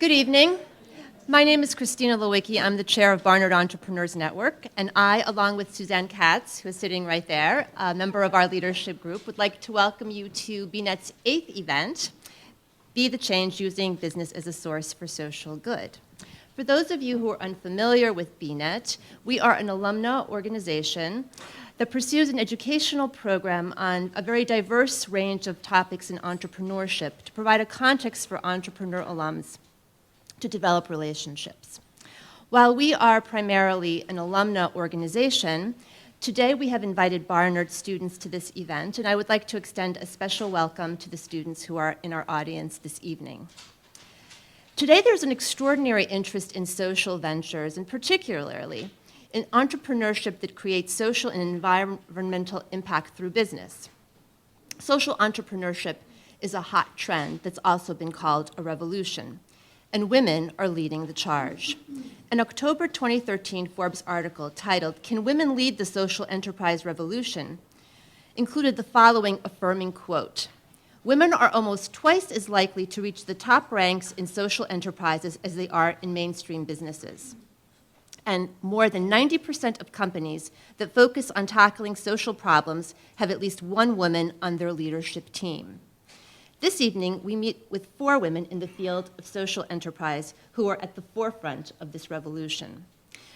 Good evening. My name is Christina Lewicki. I'm the chair of Barnard Entrepreneurs Network, and I, along with Suzanne Katz, who is sitting right there, a member of our leadership group, would like to welcome you to BEnet's 8th event, Be the Change Using Business as a Source for Social Good. For those of you who are unfamiliar with BEnet, we are an alumna organization that pursues an educational program on a very diverse range of topics in entrepreneurship to provide a context for entrepreneur alums to develop relationships. While we are primarily an alumna organization, today we have invited Barnard students to this event, and I would like to extend a special welcome to the students who are in our audience this evening. Today there's an extraordinary interest in social ventures, and particularly in entrepreneurship that creates social and environmental impact through business. Social entrepreneurship is a hot trend that's also been called a revolution, and women are leading the charge. An October 2013 Forbes article titled, "Can Women Lead the Social Enterprise Revolution?" included the following affirming quote: "Women are almost twice as likely to reach the top ranks in social enterprises as they are in mainstream businesses. And more than 90% of companies that focus on tackling social problems have at least one woman on their leadership team." This evening, we meet with 4 women in the field of social enterprise who are at the forefront of this revolution.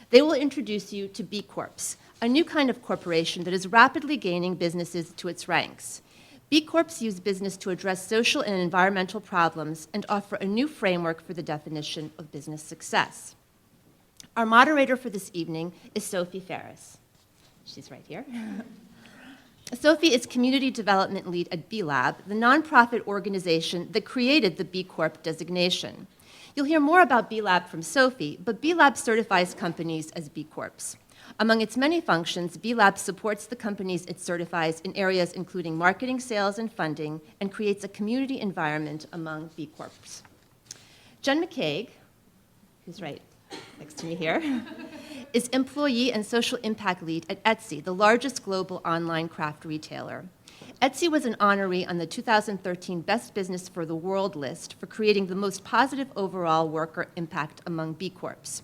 They will introduce you to B Corps, a new kind of corporation that is rapidly gaining businesses to its ranks. B Corps use business to address social and environmental problems and offer a new framework for the definition of business success. Our moderator for this evening is Sophie Faris. She's right here. Sophie is Community Development Lead at BLab, the nonprofit organization that created the B Corp designation. You'll hear more about BLab from Sophie, but BLab certifies companies as B Corps. Among its many functions, BLab supports the companies it certifies in areas including marketing, sales, and funding, and creates a community environment among B Corps. Jen McKaig, who's right next to me here, is Employee and Social Impact Lead at Etsy, the largest global online craft retailer. Etsy was an honoree on the 2013 Best Business for the World list for creating the most positive overall worker impact among B Corps.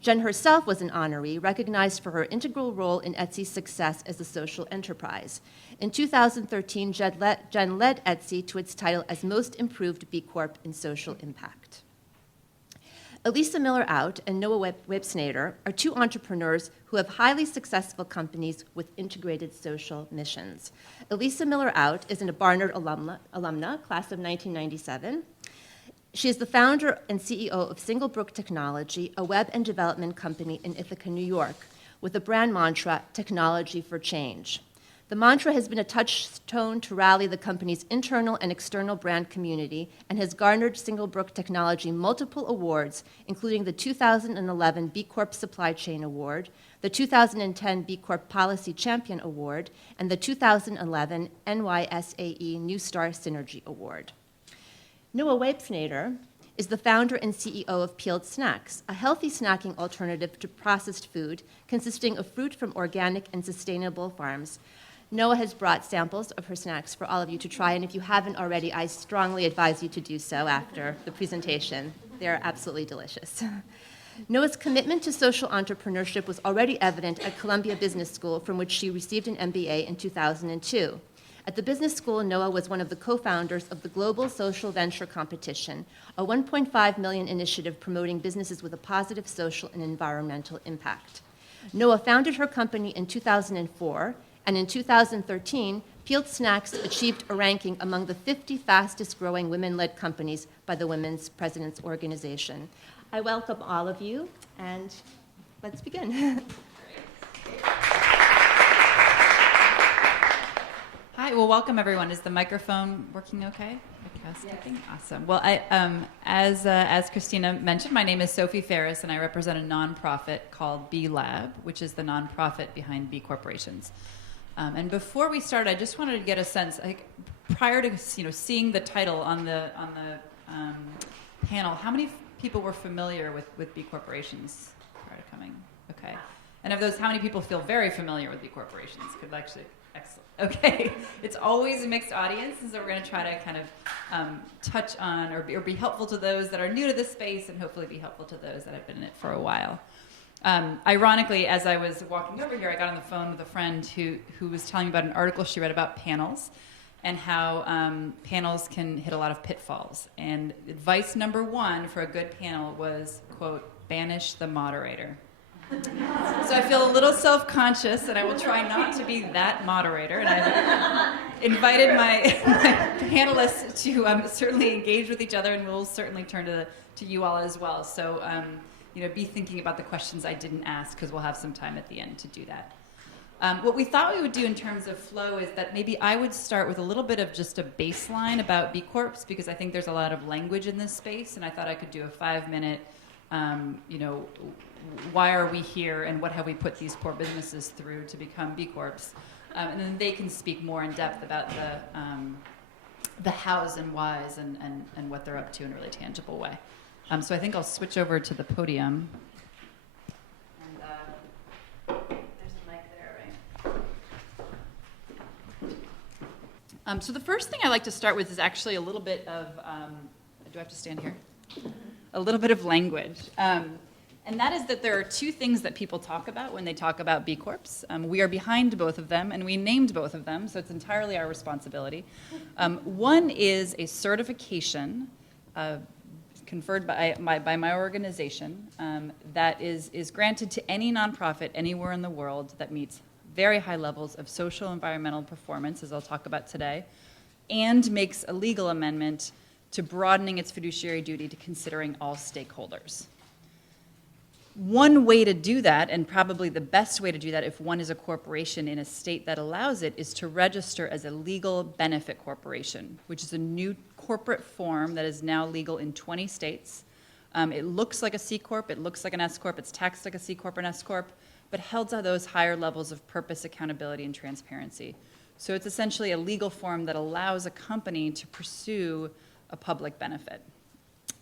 Jen herself was an honoree, recognized for her integral role in Etsy's success as a social enterprise. In 2013, Jen led Etsy to its title as Most Improved B Corp in Social Impact. Elisa Miller-Out and Noha Waibsnaider are 2 entrepreneurs who have highly successful companies with integrated social missions. Elisa Miller-Out is a Barnard alumna, class of 1997. She is the founder and CEO of Singlebrook Technologies, a web and development company in Ithaca, New York, with the brand mantra, "Technology for Change." The mantra has been a touchstone to rally the company's internal and external brand community and has garnered Singlebrook Technologies multiple awards, including the 2011 B Corp Supply Chain Award, the 2010 B Corp Policy Champion Award, and the 2011 NYSAE New Star Synergy Award. Noha Waibsnaider is the founder and CEO of Peeled Snacks, a healthy snacking alternative to processed food consisting of fruit from organic and sustainable farms. Noha has brought samples of her snacks for all of you to try, and if you haven't already, I strongly advise you to do so after the presentation. They're absolutely delicious. Noha's commitment to social entrepreneurship was already evident at Columbia Business School, from which she received an MBA in 2002. At the business school, Noha was one of the co-founders of the Global Social Venture Competition, a $1.5 million initiative promoting businesses with a positive social and environmental impact. Noha founded her company in 2004, and in 2013, Peeled Snacks achieved a ranking among the 50 fastest-growing women-led companies by the Women's Presidents Organization. I welcome all of you, and let's begin. Hi, well, welcome everyone. Is the microphone working okay? Yes. Awesome. Well, as Christina mentioned, my name is Sophie Faris, and I represent a nonprofit called BLab, which is the nonprofit behind B Corporations. And before we start, I just wanted to get a sense, prior to seeing the title on the panel, how many people were familiar with B Corporations prior to coming? Okay. And of those, how many people feel very familiar with B corporations? Could actually, excellent. Okay, it's always a mixed audience, and so we're going to try to kind of touch on or be helpful to those that are new to this space, and hopefully be helpful to those that have been in it for a while. Ironically, as I was walking over here, I got on the phone with a friend who was telling me about an article she read about panels and how panels can hit a lot of pitfalls. And advice number one for a good panel was, quote, banish the moderator. So I feel a little self-conscious, and I will try not to be that moderator. And I've invited my panelists to certainly engage with each other, and we'll certainly turn to you all as well. So be thinking about the questions I didn't ask, because we'll have some time at the end to do that. What we thought we would do in terms of flow is that maybe I would start with a little bit of just a baseline about B Corps, because I think there's a lot of language in this space, and I thought I could do a 5-minute, why are we here and what have we put these poor businesses through to become B Corps, and then they can speak more in depth about the hows and whys and what they're up to in a really tangible way. So I think I'll switch over to the podium. And there's a mic there, right? So the first thing I like to start with is actually a little bit of, do I have to stand here? A little bit of language. And that is that there are two things that people talk about when they talk about B Corps. We are behind both of them, and we named both of them, so it's entirely our responsibility. One is a certification conferred by my organization that is granted to any nonprofit anywhere in the world that meets very high levels of social environmental performance, as I'll talk about today, and makes a legal amendment to broadening its fiduciary duty to considering all stakeholders. One way to do that, and probably the best way to do that if one is a corporation in a state that allows it, is to register as a legal benefit corporation, which is a new corporate form that is now legal in 20 states. It looks like a C Corp, it looks like an S Corp, it's taxed like a C Corp and S Corp, but held to those higher levels of purpose, accountability, and transparency. So it's essentially a legal form that allows a company to pursue a public benefit.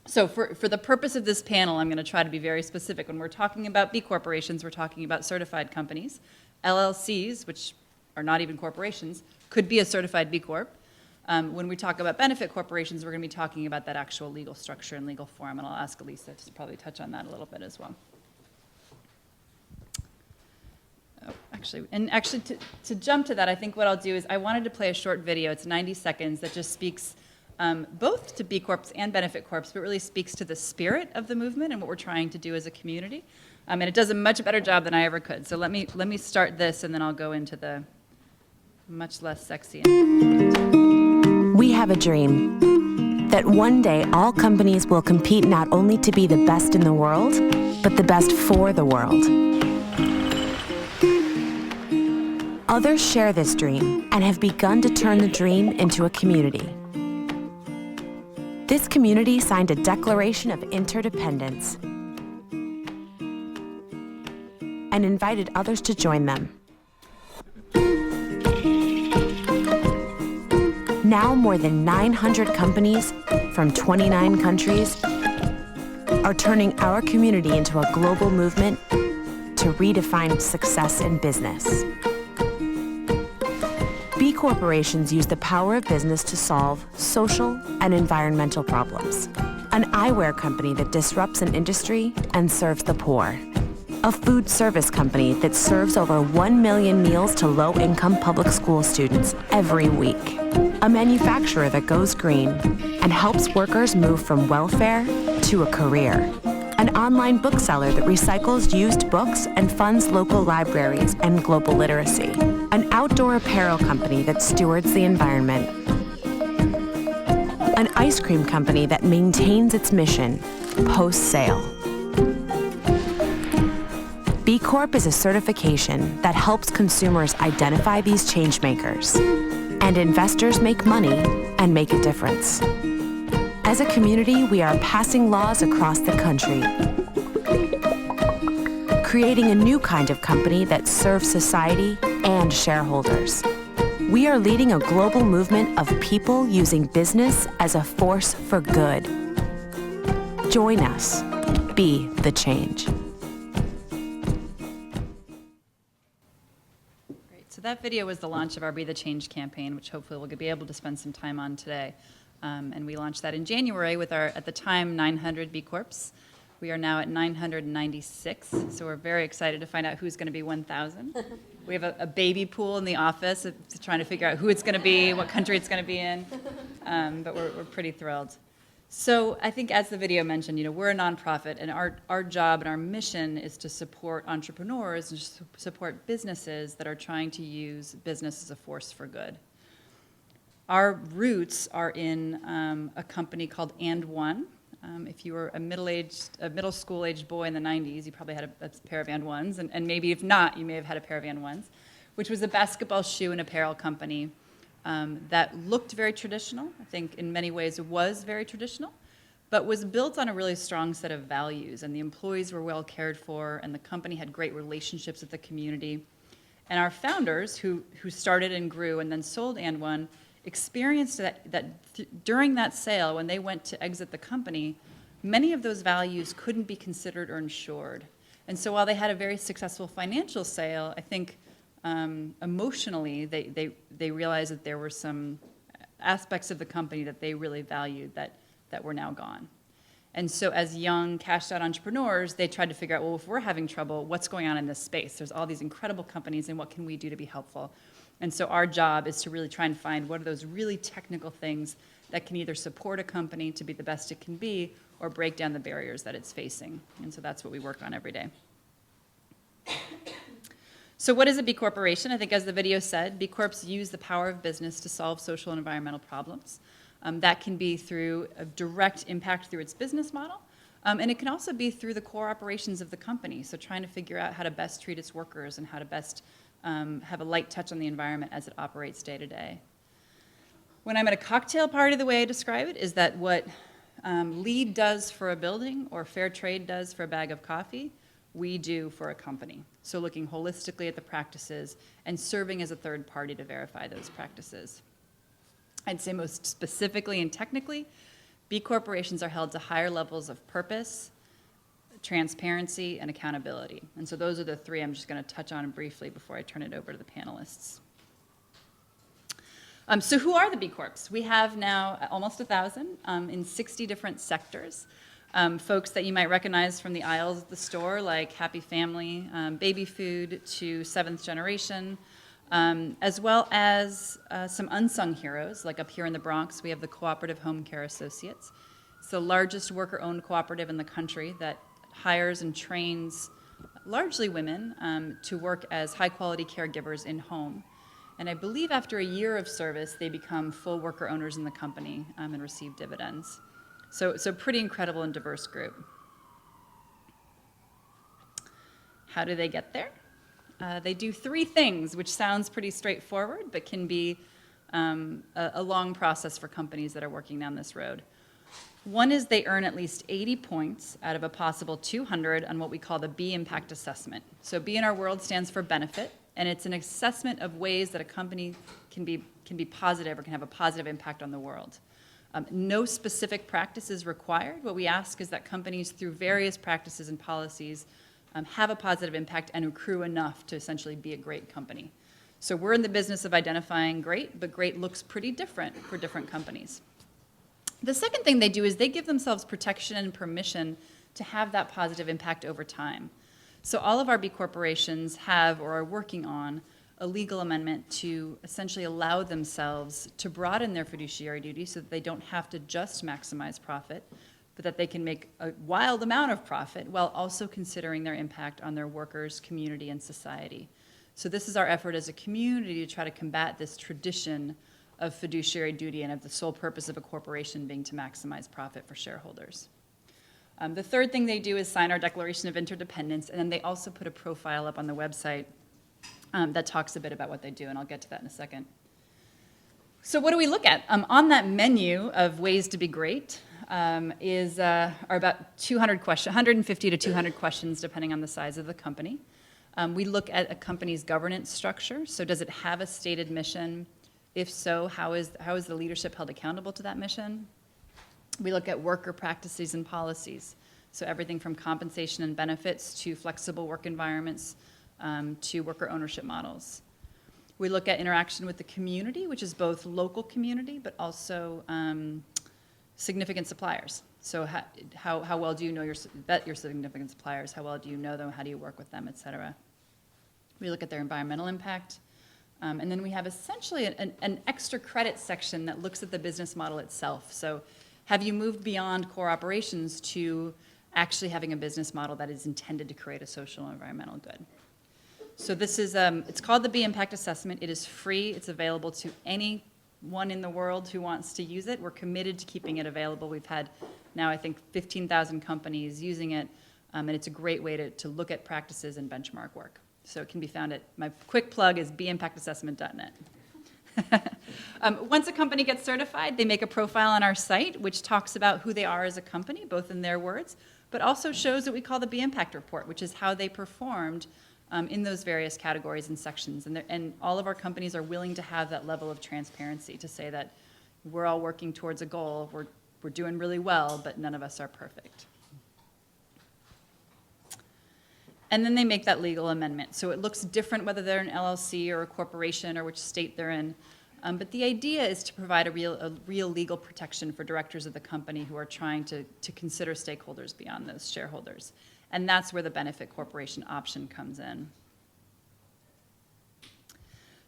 So for the purpose of this panel, I'm going to try to be very specific. When we're talking about B corporations, we're talking about certified companies. LLCs, which are not even corporations, could be a certified B Corp. When we talk about benefit corporations, we're going to be talking about that actual legal structure and legal form, and I'll ask Elisa to probably touch on that a little bit as well. Actually, to jump to that, I think what I'll do is I wanted to play a short video. It's 90 seconds that just speaks both to B Corps and Benefit Corps, but really speaks to the spirit of the movement and what we're trying to do as a community. And it does a much better job than I ever could. So let me start this, and then I'll go into the much less sexy. We have a dream that one day all companies will compete not only to be the best in the world, but the best for the world. Others share this dream and have begun to turn the dream into a community. This community signed a declaration of interdependence and invited others to join them. Now more than 900 companies from 29 countries are turning our community into a global movement to redefine success in business. B corporations use the power of business to solve social and environmental problems. An eyewear company that disrupts an industry and serves the poor. A food service company that serves over 1 million meals to low-income public school students every week. A manufacturer that goes green and helps workers move from welfare to a career. An online bookseller that recycles used books and funds local libraries and global literacy. An outdoor apparel company that stewards the environment. An ice cream company that maintains its mission post-sale. B Corp is a certification that helps consumers identify these changemakers, and investors make money and make a difference. As a community, we are passing laws across the country, creating a new kind of company that serves society and shareholders. We are leading a global movement of people using business as a force for good. Join us. Be the change. that video was the launch of our Be the Change campaign, which hopefully we'll be able to spend some time on today. And we launched that in January with our, at the time, 900 B Corps. We are now at 996, so we're very excited to find out who's going to be 1,000. We have a baby pool in the office trying to figure out who it's going to be, what country it's going to be in, but we're pretty thrilled. So I think, as the video mentioned, we're a nonprofit, and our job and our mission is to support entrepreneurs and support businesses that are trying to use business as a force for good. Our roots are in a company called And One. If you were a middle school-aged boy in the 90s, you probably had a pair of And Ones, and maybe if not, you may have had a pair of And Ones, which was a basketball shoe and apparel company that looked very traditional. I think in many ways it was very traditional, but was built on a really strong set of values, and the employees were well cared for, and the company had great relationships with the community. And our founders, who started and grew and then sold And One, experienced that during that sale, when they went to exit the company, many of those values couldn't be considered or insured. And so while they had a very successful financial sale, I think emotionally they realized that there were some aspects of the company that they really valued that were now gone. And so as young cashed-out entrepreneurs, they tried to figure out, well, if we're having trouble, what's going on in this space? There's all these incredible companies, and what can we do to be helpful? And so our job is to really try and find what are those really technical things that can either support a company to be the best it can be or break down the barriers that it's facing. And so that's what we work on every day. So what is a B Corporation? I think, as the video said, B Corps use the power of business to solve social and environmental problems. That can be through a direct impact through its business model, and it can also be through the core operations of the company, so trying to figure out how to best treat its workers and how to best have a light touch on the environment as it operates day to day. When I'm at a cocktail party, the way I describe it is that what LEED does for a building or fair trade does for a bag of coffee, we do for a company. So looking holistically at the practices and serving as a third party to verify those practices. I'd say most specifically and technically, B Corporations are held to higher levels of purpose, transparency, and accountability. And so those are the three I'm just going to touch on briefly before I turn it over to the panelists. So who are the B Corps? We have now almost 1,000 in 60 different sectors. Folks that you might recognize from the aisles of the store, like Happy Family, baby food to seventh generation, as well as some unsung heroes, like up here in the Bronx, we have the Cooperative Home Care Associates. It's the largest worker-owned cooperative in the country that hires and trains largely women to work as high-quality caregivers in home. And I believe after a year of service, they become full worker owners in the company and receive dividends. So pretty incredible and diverse group. How do they get there? They do three things, which sounds pretty straightforward, but can be a long process for companies that are working down this road. One is they earn at least 80 points out of a possible 200 on what we call the B Impact Assessment. So B in our world stands for benefit, and it's an assessment of ways that a company can be positive or can have a positive impact on the world. No specific practice is required. What we ask is that companies, through various practices and policies, have a positive impact and accrue enough to essentially be a great company. So we're in the business of identifying great, but great looks pretty different for different companies. The second thing they do is they give themselves protection and permission to have that positive impact over time. So all of our B corporations have or are working on a legal amendment to essentially allow themselves to broaden their fiduciary duty so that they don't have to just maximize profit, but that they can make a wild amount of profit while also considering their impact on their workers, community, and society. So this is our effort as a community to try to combat this tradition of fiduciary duty and of the sole purpose of a corporation being to maximize profit for shareholders. The third thing they do is sign our Declaration of Interdependence, and then they also put a profile up on the website that talks a bit about what they do, and I'll get to that in a second. So what do we look at? On that menu of ways to be great are about 200 questions, 150 to 200 questions, depending on the size of the company. We look at a company's governance structure. So does it have a stated mission? If so, how is the leadership held accountable to that mission? We look at worker practices and policies. So everything from compensation and benefits to flexible work environments to worker ownership models. We look at interaction with the community, which is both local community, but also significant suppliers. So how well do you know your significant suppliers? How well do you know them? How do you work with them, et cetera? We look at their environmental impact. And then we have essentially an extra credit section that looks at the business model itself. So have you moved beyond core operations to actually having a business model that is intended to create a social and environmental good? So this is, it's called the B Impact Assessment. It is free. It's available to anyone in the world who wants to use it. We're committed to keeping it available. We've had now, I think, 15,000 companies using it, and it's a great way to look at practices and benchmark work. So it can be found at, my quick plug is bimpactassessment.net. Once a company gets certified, they make a profile on our site, which talks about who they are as a company, both in their words, but also shows what we call the B Impact Report, which is how they performed in those various categories and sections. And all of our companies are willing to have that level of transparency to say that we're all working towards a goal, we're doing really well, but none of us are perfect. And then they make that legal amendment. So it looks different whether they're an LLC or a corporation or which state they're in. But the idea is to provide a real legal protection for directors of the company who are trying to consider stakeholders beyond those shareholders. And that's where the Benefit Corporation option comes in.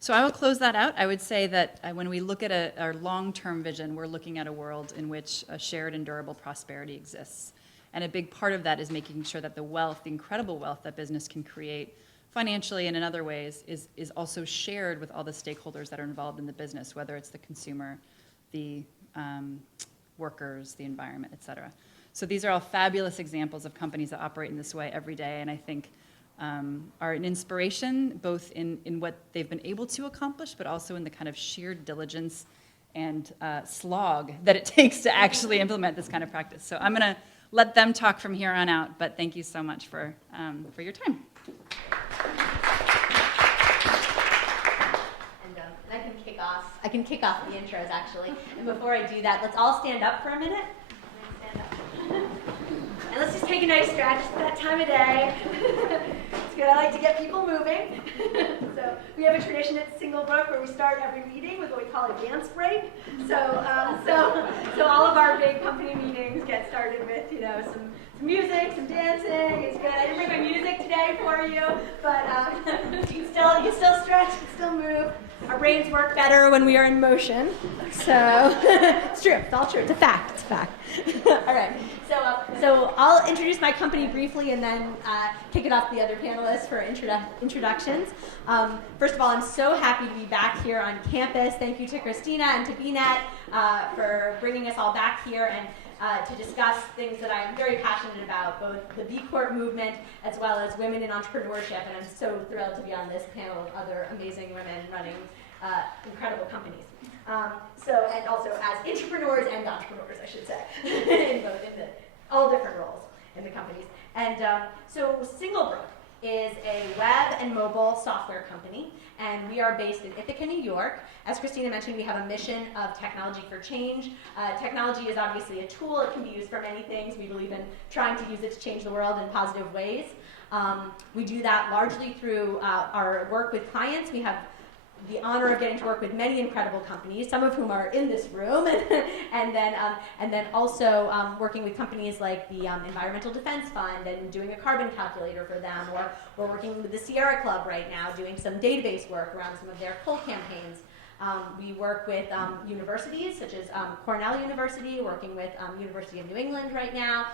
So I will close that out. I would say that when we look at our long-term vision, we're looking at a world in which a shared and durable prosperity exists. And a big part of that is making sure that the wealth, the incredible wealth that business can create financially and in other ways is also shared with all the stakeholders that are involved in the business, whether it's the consumer, the workers, the environment, et cetera. So these are all fabulous examples of companies that operate in this way every day, and I think are an inspiration both in what they've been able to accomplish, but also in the kind of sheer diligence and slog that it takes to actually implement this kind of practice. So I'm going to let them talk from here on out, but thank you so much for your time. And I can kick off the intros, actually. And before I do that, let's all stand up for a minute. Stand up. And let's just take a nice stretch. It's that time of day. It's good. I like to get people moving. So we have a tradition at Singlebrook where we start every meeting with what we call a dance break. So all of our big company meetings get started with, some music, some dancing. It's good. I didn't bring my music today for you, but you can still stretch, you can still move. Our brains work better when we are in motion. So it's true. It's all true. It's a fact. It's a fact. All right. So I'll introduce my company briefly and then kick it off to the other panelists for introductions. First of all, I'm so happy to be back here on campus. Thank you to Christina and to BEnet for bringing us all back here and to discuss things that I'm very passionate about, both the B Corp movement as well as women in entrepreneurship. And I'm so thrilled to be on this panel of other amazing women running incredible companies. And also as entrepreneurs and entrepreneurs, I should say, in all different roles in the companies. And so Singlebrook is a web and mobile software company, and we are based in Ithaca, New York. As Christina mentioned, we have a mission of technology for change. Technology is obviously a tool. It can be used for many things. We believe in trying to use it to change the world in positive ways. We do that largely through our work with clients. We have the honor of getting to work with many incredible companies, some of whom are in this room, and then also working with companies like the Environmental Defense Fund and doing a carbon calculator for them, or we're working with the Sierra Club right now doing some database work around some of their coal campaigns. We work with universities such as Cornell University, working with University of New England right now,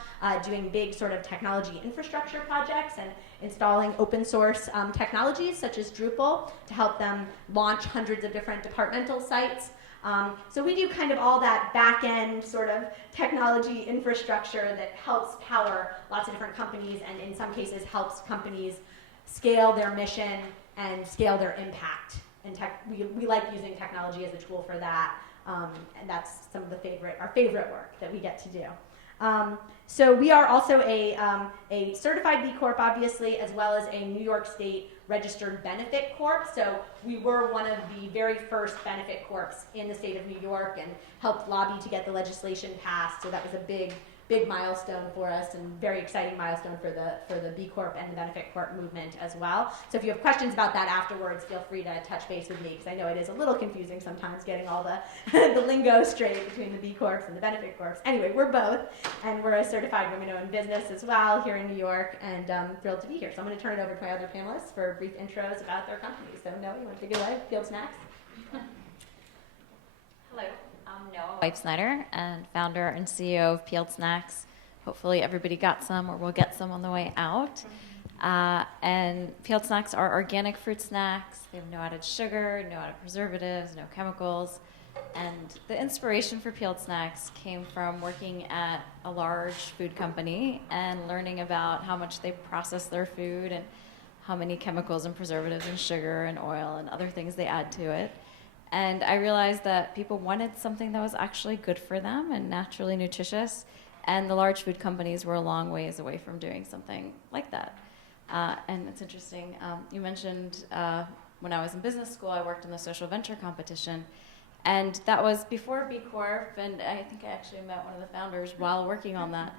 doing big sort of technology infrastructure projects and installing open source technologies such as Drupal to help them launch hundreds of different departmental sites. So we do kind of all that back-end sort of technology infrastructure that helps power lots of different companies and in some cases helps companies scale their mission and scale their impact. And we like using technology as a tool for that, and that's some of our favorite work that we get to do. So we are also a certified B Corp, obviously, as well as a New York State registered Benefit Corp. So we were one of the very first Benefit Corps in the state of New York and helped lobby to get the legislation passed. So that was a big big milestone for us and very exciting milestone for the B Corp and the Benefit Corp movement as well. So if you have questions about that afterwards, feel free to touch base with me, because I know it is a little confusing sometimes getting all the, the lingo straight between the B Corps and the Benefit Corps. Anyway, we're both, and we're a certified women-owned business as well here in New York, and thrilled to be here. So I'm going to turn it over to my other panelists for brief intros about their companies. So Noah, you want to take it away? Field Snacks. Hello, I'm Noha Waibsnaider, and founder and CEO of Peeled Snacks. Hopefully everybody got some, or will get some on the way out. And Peeled Snacks are organic fruit snacks. They have no added sugar, no added preservatives, no chemicals. And the inspiration for Peeled Snacks came from working at a large food company and learning about how much they process their food and how many chemicals and preservatives and sugar and oil and other things they add to it. And I realized that people wanted something that was actually good for them and naturally nutritious, and the large food companies were a long ways away from doing something like that. And it's interesting, you mentioned when I was in business school, I worked in the social venture competition, and that was before B Corp, and I think I actually met one of the founders while working on that.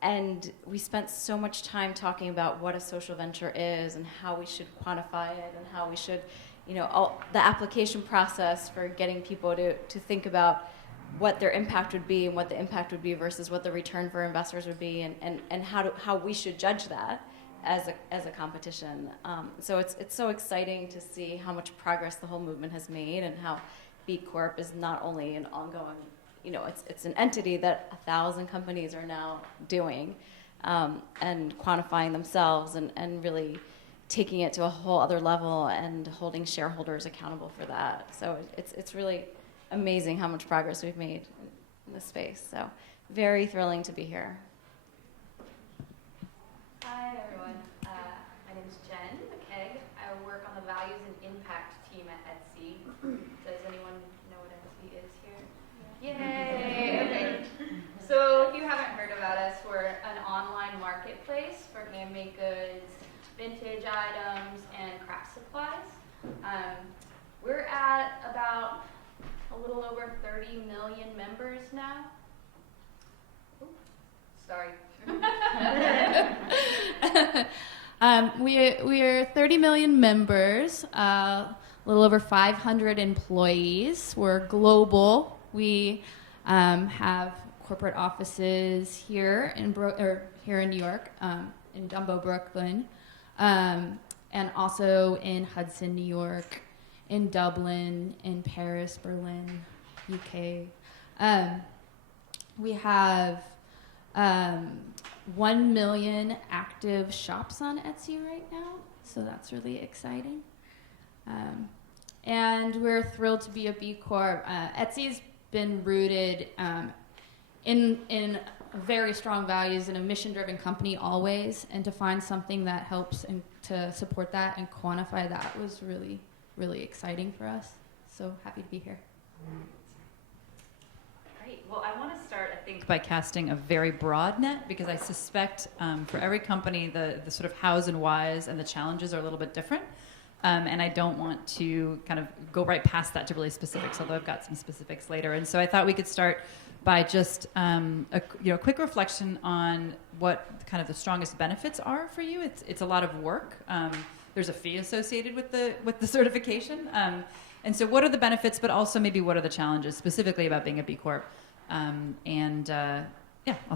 And we spent so much time talking about what a social venture is and how we should quantify it and how we should, the application process for getting people to think about what their impact would be and what the impact would be versus what the return for investors would be, and how we should judge that as a competition. So it's so exciting to see how much progress the whole movement has made, and how B Corp is not only an ongoing, it's an entity that 1,000 companies are now doing, and quantifying themselves and really taking it to a whole other level and holding shareholders accountable for that. So it's really amazing how much progress we've made in this space. So very thrilling to be here. Hi everyone, my name is Jen McKaig. I work on the Values and Impact team at Etsy. Does anyone know what Etsy is here? Yay! Okay. So if you haven't heard about us, we're an online marketplace for handmade goods, vintage items, and craft supplies. We're at about a little over 30 million members now. Oops, sorry. We're 30 million members, a little over 500 employees. We're global. We have corporate offices here in New York, in Dumbo, Brooklyn, and also in Hudson, New York, in Dublin, in Paris, Berlin, UK. We have 1 million active shops on Etsy right now, so that's really exciting. And we're thrilled to be a B Corp. Etsy's been rooted in very strong values and a mission-driven company always, and to find something that helps and to support that and quantify that was really, really exciting for us. So happy to be here. Great. Well, I want to start, I think, by casting a very broad net, because I suspect for every company, the sort of hows and whys and the challenges are a little bit different. And I don't want to kind of go right past that to really specifics, although I've got some specifics later. And so I thought we could start by just a quick reflection on what kind of the strongest benefits are for you. It's a lot of work. There's a fee associated with the certification. And so what are the benefits, but also maybe what are the challenges specifically about being a B Corp? I'll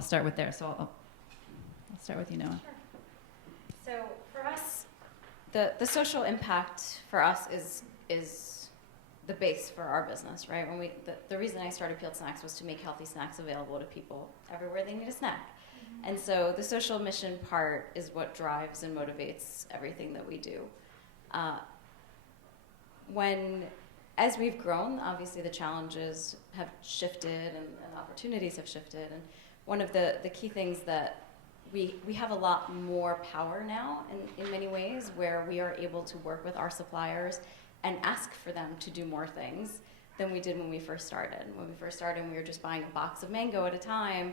start with there. So I'll start with you, Noah. Sure. So for us, the social impact for us is the base for our business, right? When the reason I started Peeled Snacks was to make healthy snacks available to people everywhere they need a snack. Mm-hmm. And so the social mission part is what drives and motivates everything that we do. As we've grown, obviously the challenges have shifted and opportunities have shifted. And one of the key things that we have a lot more power now in many ways, where we are able to work with our suppliers and ask for them to do more things than we did when we first started. When we first started, we were just buying a box of mango at a time.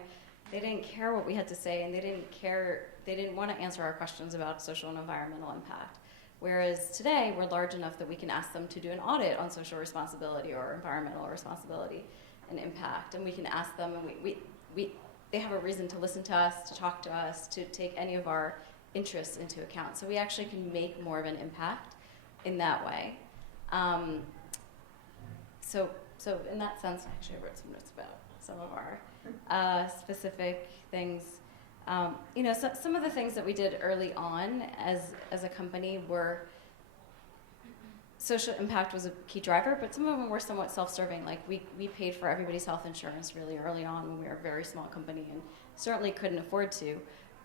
They didn't care what we had to say, and they didn't want to answer our questions about social and environmental impact. Whereas today, we're large enough that we can ask them to do an audit on social responsibility or environmental responsibility and impact. And we can ask them, and they have a reason to listen to us, to talk to us, to take any of our interests into account. So we actually can make more of an impact in that way. So in that sense, actually I wrote some notes about some of our specific things. So some of the things that we did early on as a company were social impact was a key driver, but some of them were somewhat self-serving. Like we paid for everybody's health insurance really early on when we were a very small company and certainly couldn't afford to.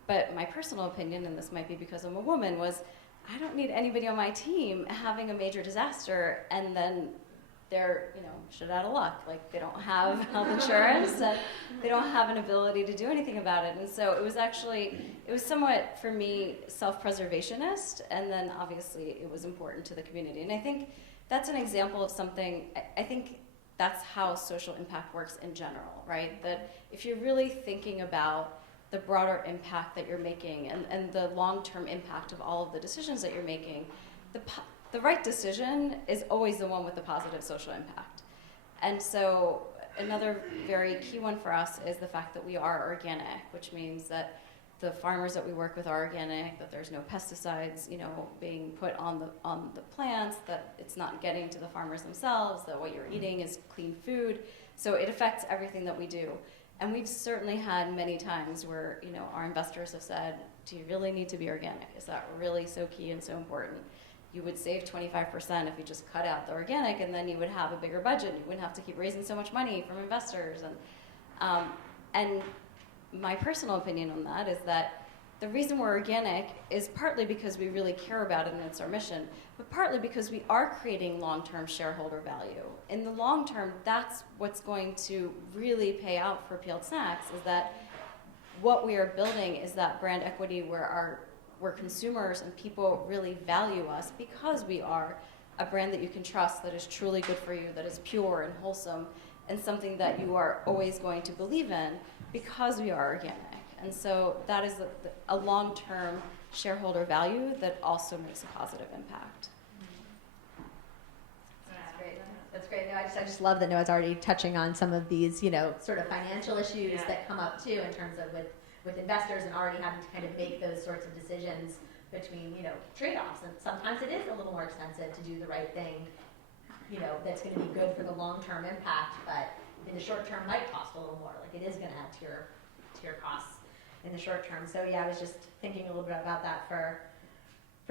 But my personal opinion, and this might be because I'm a woman, was I don't need anybody on my team having a major disaster and then they're, shit out of luck. Like they don't have health insurance and they don't have an ability to do anything about it. And so it was somewhat, for me, self-preservationist, and then obviously it was important to the community. And I think that's an example of something, I think that's how social impact works in general, right? That if you're really thinking about the broader impact that you're making and the long-term impact of all of the decisions that you're making, the right decision is always the one with the positive social impact. And so another very key one for us is the fact that we are organic, which means that the farmers that we work with are organic, that there's no pesticides, being put on the plants, that it's not getting to the farmers themselves, that what you're eating is clean food. So it affects everything that we do. And we've certainly had many times where, our investors have said, do you really need to be organic? Is that really so key and so important? You would save 25% if you just cut out the organic, and then you would have a bigger budget. You wouldn't have to keep raising so much money from investors. And my personal opinion on that is that the reason we're organic is partly because we really care about it and it's our mission, but partly because we are creating long-term shareholder value. In the long term, that's what's going to really pay out for Peeled Snacks, is that what we are building is that brand equity where consumers and people really value us because we are a brand that you can trust, that is truly good for you, that is pure and wholesome, and something that you are always going to believe in because we are organic. And so that is a long-term shareholder value that also makes a positive impact. That's great. No, I just love that Noah's already touching on some of these, sort of financial issues that come up too in terms of with investors and already having to kind of make those sorts of decisions between, trade-offs. And sometimes it is a little more expensive to do the right thing, that's going to be good for the long-term impact, but in the short term might cost a little more. Like it is going to add to your costs in the short term. So yeah, I was just thinking a little bit about that for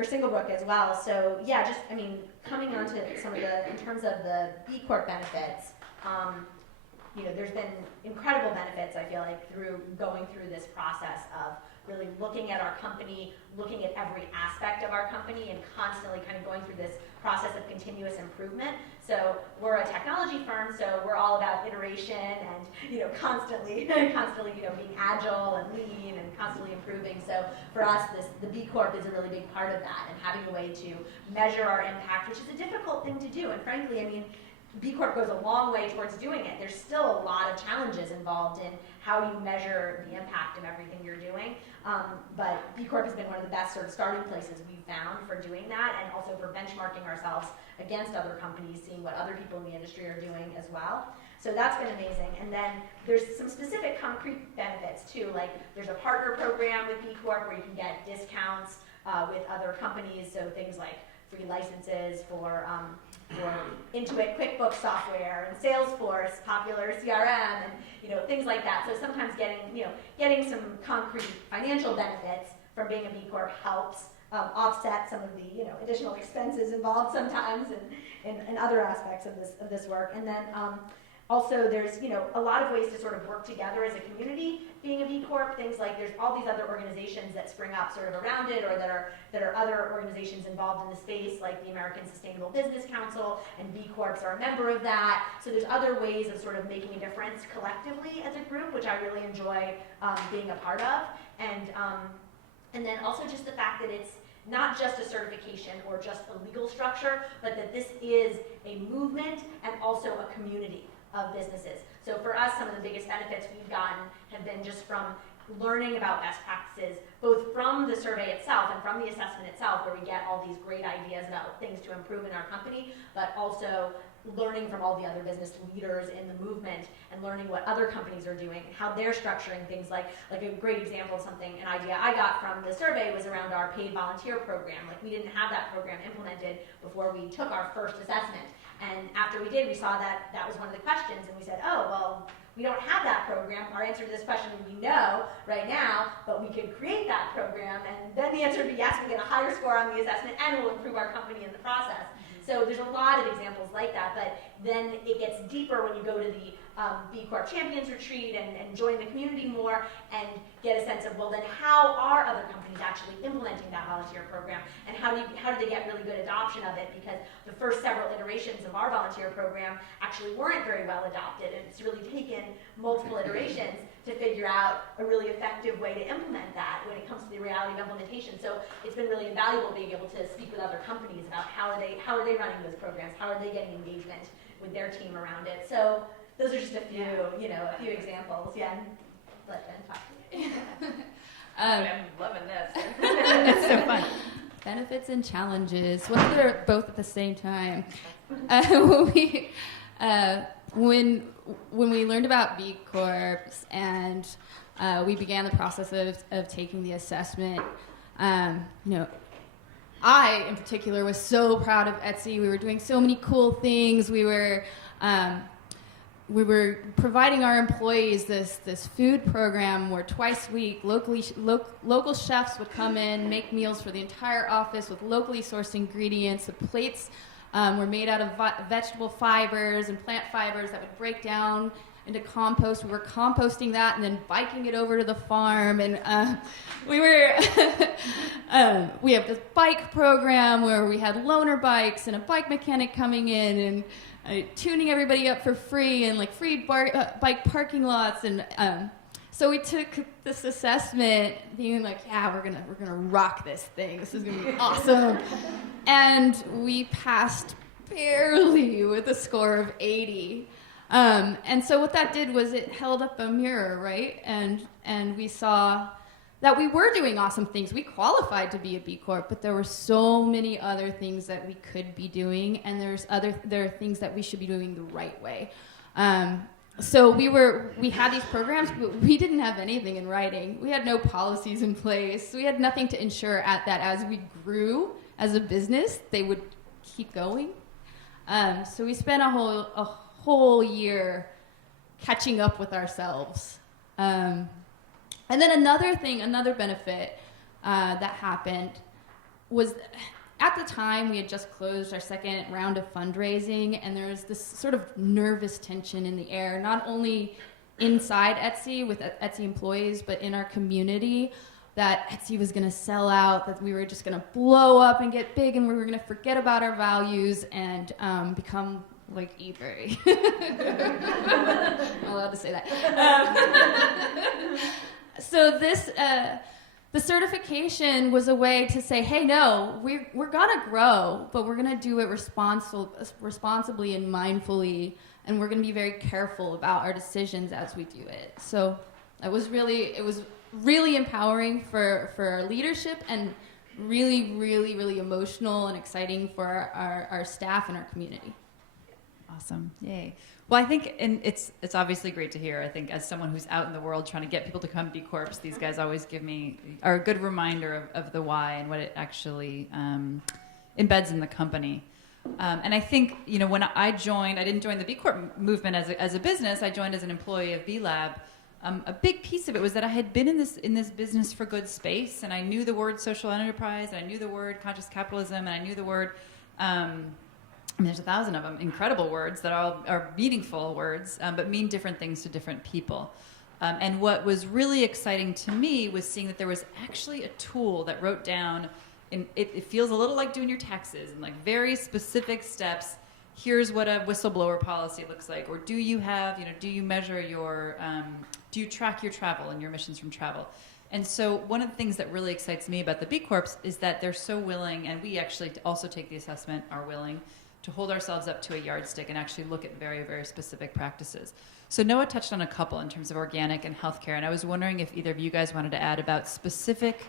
Singlebrook as well. So yeah, coming on to some of in terms of the B Corp benefits, there's been incredible benefits, I feel like, through going through this process of really looking at our company, looking at every aspect of our company, and constantly kind of going through this process of continuous improvement. So we're a technology firm, so we're all about iteration and constantly being agile and lean and constantly improving. So for us, the B Corp is a really big part of that, and having a way to measure our impact, which is a difficult thing to do. And frankly, B Corp goes a long way towards doing it. There's still a lot of challenges involved in how you measure the impact of everything you're doing. But B Corp has been one of the best sort of starting places we've found for doing that, and also for benchmarking ourselves against other companies, seeing what other people in the industry are doing as well. So that's been amazing. And then there's some specific concrete benefits too, like there's a partner program with B Corp where you can get discounts with other companies, so things like free licenses for Intuit QuickBooks software and Salesforce, popular CRM, and things like that. So sometimes getting some concrete financial benefits from being a B Corp helps offset some of the additional expenses involved sometimes in other aspects of this work. And then also there's a lot of ways to sort of work together as a community being a B Corp. Things like there's all these other organizations that spring up sort of around it, or that are other organizations involved in the space, like the American Sustainable Business Council, and B Corps are a member of that. So there's other ways of sort of making a difference collectively as a group, which I really enjoy being a part of. And then also just the fact that it's not just a certification or just a legal structure, but that this is a movement and also a community of businesses. So for us, some of the biggest benefits we've gotten have been just from learning about best practices, both from the survey itself and from the assessment itself, where we get all these great ideas about things to improve in our company, but also learning from all the other business leaders in the movement and learning what other companies are doing and how they're structuring things. Like a great example of something, an idea I got from the survey was around our paid volunteer program. Like we didn't have that program implemented before we took our first assessment. And after we did, we saw that that was one of the questions, and we said, oh, well, we don't have that program. Our answer to this question would be no right now, but we could create that program, and then the answer would be yes, we'll get a higher score on the assessment, and we'll improve our company in the process. So there's a lot of examples like that, but then it gets deeper when you go to the B Corp Champions Retreat and join the community more and get a sense of, well, then how are other companies actually implementing that volunteer program, and how do they get really good adoption of it? Because the first several iterations of our volunteer program actually weren't very well adopted, and it's really taken multiple iterations to figure out a really effective way to implement that when it comes to the reality of implementation. So it's been really invaluable being able to speak with other companies about how are they running those programs, how are they getting engagement with their team around it. So those are just a few, a few examples. Yeah, and let Jen talk to you. I'm loving this. It's so fun. Benefits and challenges. Well, they're both at the same time. When we learned about B Corps and we began the process of taking the assessment, I, in particular, was so proud of Etsy. We were doing so many cool things. We were providing our employees this food program where twice a week local chefs would come in, make meals for the entire office with locally sourced ingredients. The plates were made out of vegetable fibers and plant fibers that would break down into compost. We were composting that and then biking it over to the farm. And we have this bike program where we had loaner bikes and a bike mechanic coming in and tuning everybody up for free and like free bike parking lots. And so we took this assessment being like, yeah, we're gonna rock this thing. This is gonna be awesome. And we passed barely with a score of 80. And so what that did was it held up a mirror, right? And we saw that we were doing awesome things. We qualified to be a B Corp, but there were so many other things that we could be doing, and there are things that we should be doing the right way. So we had these programs, but we didn't have anything in writing. We had no policies in place. We had nothing to ensure that as we grew as a business, they would keep going. So we spent a whole year catching up with ourselves. And then another benefit that happened was, at the time, we had just closed our second round of fundraising, and there was this sort of nervous tension in the air, not only inside Etsy with Etsy employees, but in our community, that Etsy was going to sell out, that we were just going to blow up and get big, and we were going to forget about our values and become like eBay. I'm allowed to say that. So this, the certification was a way to say, hey, no, we're gonna grow, but we're gonna do it responsibly and mindfully, and we're gonna be very careful about our decisions as we do it. So it was really empowering for our leadership, and really, really, really emotional and exciting for our staff and our community. Awesome. Yay. Well, I think, and it's obviously great to hear. I think as someone who's out in the world trying to get people to come be Corps, these guys always are a good reminder of the why and what it actually embeds in the company. And I think, when I joined, I didn't join the B Corp movement as a business. I joined as an employee of B Lab. A big piece of it was that I had been in this business for good space, and I knew the word social enterprise, and I knew the word conscious capitalism, and I knew the word there's 1,000 of them, incredible words that all are meaningful words, but mean different things to different people. And what was really exciting to me was seeing that there was actually a tool that wrote down, it feels a little like doing your taxes, and like very specific steps. Here's what a whistleblower policy looks like, or do you measure do you track your travel and your emissions from travel? And so one of the things that really excites me about the B Corps is that they're so willing, and we actually also take the assessment, are willing to hold ourselves up to a yardstick and actually look at very, very specific practices. So Noah touched on a couple in terms of organic and healthcare, and I was wondering if either of you guys wanted to add about specific,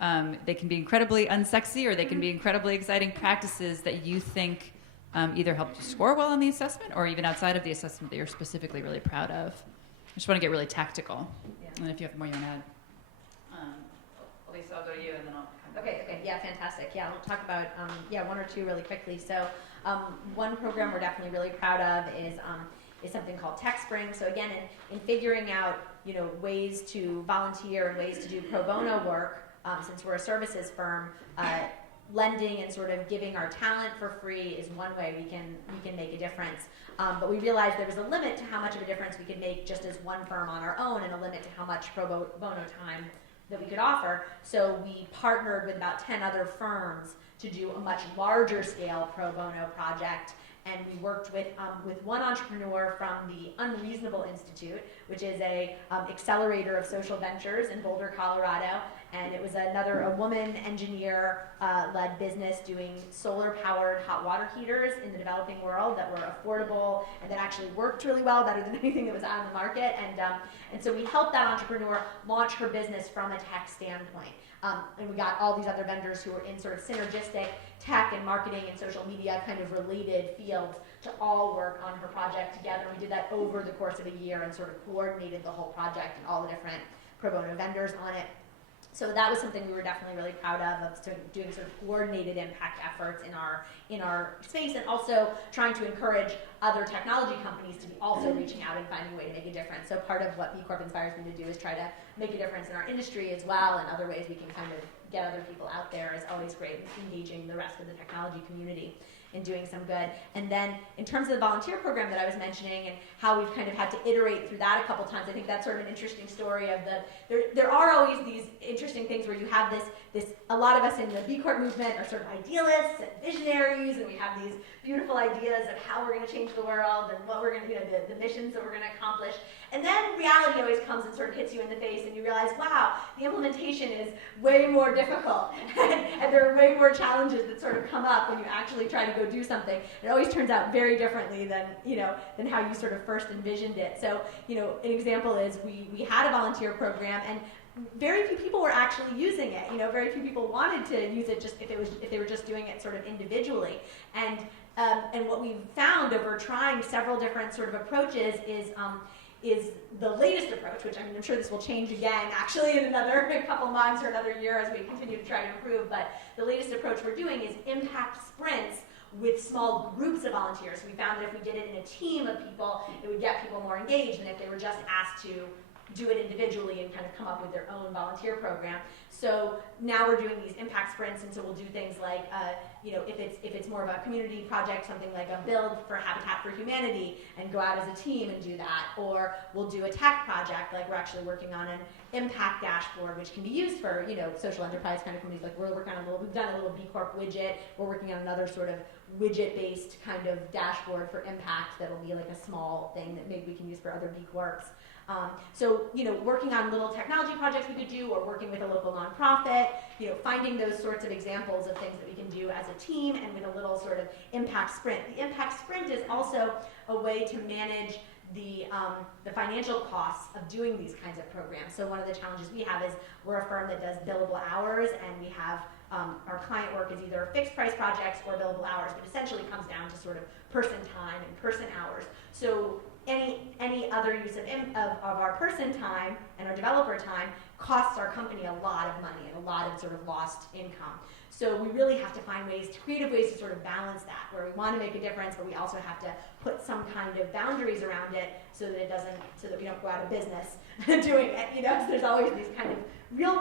they can be incredibly unsexy or they can be incredibly exciting practices that you think either helped you score well on the assessment or even outside of the assessment that you're specifically really proud of? I just want to get really tactical. Yeah. And if you have more you want to add. Elisa, I'll go to you and then I'll come back. Okay, yeah, fantastic. Yeah, we'll talk about one or two really quickly. So one program we're definitely really proud of is something called Tech Spring. So again, in figuring out ways to volunteer and ways to do pro bono work, since we're a services firm, lending and sort of giving our talent for free is one way we can make a difference. But we realized there was a limit to how much of a difference we could make just as one firm on our own, and a limit to how much pro bono time that we could offer. So we partnered with about 10 other firms to do a much larger scale pro bono project. And we worked with one entrepreneur from the Unreasonable Institute, which is a accelerator of social ventures in Boulder, Colorado. And it was a woman engineer-led business doing solar-powered hot water heaters in the developing world that were affordable and that actually worked really well, better than anything that was out on the market. And so we helped that entrepreneur launch her business from a tech standpoint. And we got all these other vendors who were in sort of synergistic tech and marketing and social media kind of related fields to all work on her project together. We did that over the course of a year and sort of coordinated the whole project and all the different pro bono vendors on it. So that was something we were definitely really proud of doing sort of coordinated impact efforts in our space, and also trying to encourage other technology companies to be also reaching out and finding a way to make a difference. So part of what B Corp inspires me to do is try to make a difference in our industry as well, and other ways we can kind of get other people out there is always great, engaging the rest of the technology community in doing some good. And then in terms of the volunteer program that I was mentioning and how we've kind of had to iterate through that a couple times, I think that's sort of an interesting story of there are always these interesting things where you have this a lot of us in the B Corp movement are sort of idealists and visionaries, and we have these beautiful ideas of how we're going to change the world and what we're going to, the missions that we're going to accomplish. And then reality always comes and sort of hits you in the face, and you realize, wow, the implementation is way more difficult, and there are way more challenges that sort of come up when you actually try to go do something. It always turns out very differently than how you sort of first envisioned it. So, an example is we had a volunteer program, and very few people were actually using it. Very few people wanted to use it just if they were just doing it sort of individually. And what we've found over trying several different sort of approaches is the latest approach, which I'm sure this will change again actually in another couple months or another year as we continue to try to improve, but the latest approach we're doing is impact sprints with small groups of volunteers. We found that if we did it in a team of people, it would get people more engaged than if they were just asked to do it individually and kind of come up with their own volunteer program. So now we're doing these impact sprints, and so we'll do things like, if it's more of a community project, something like a build for Habitat for Humanity, and go out as a team and do that. Or we'll do a tech project, like we're actually working on an impact dashboard, which can be used for social enterprise kind of companies. Like we've done a little B Corp widget. We're working on another sort of widget-based kind of dashboard for impact that'll be like a small thing that maybe we can use for other B Corps. Working on little technology projects we could do, or working with a local nonprofit, finding those sorts of examples of things that we can do as a team and with a little sort of impact sprint. The impact sprint is also a way to manage the financial costs of doing these kinds of programs. So one of the challenges we have is we're a firm that does billable hours, and we have our client work is either fixed price projects or billable hours, but essentially comes down to sort of person time and person hours. So any other use of our person time and our developer time costs our company a lot of money and a lot of sort of lost income. So we really have to find creative ways to sort of balance that, where we want to make a difference, but we also have to put some kind of boundaries around it so that we don't go out of business doing it. So there's always these kind of real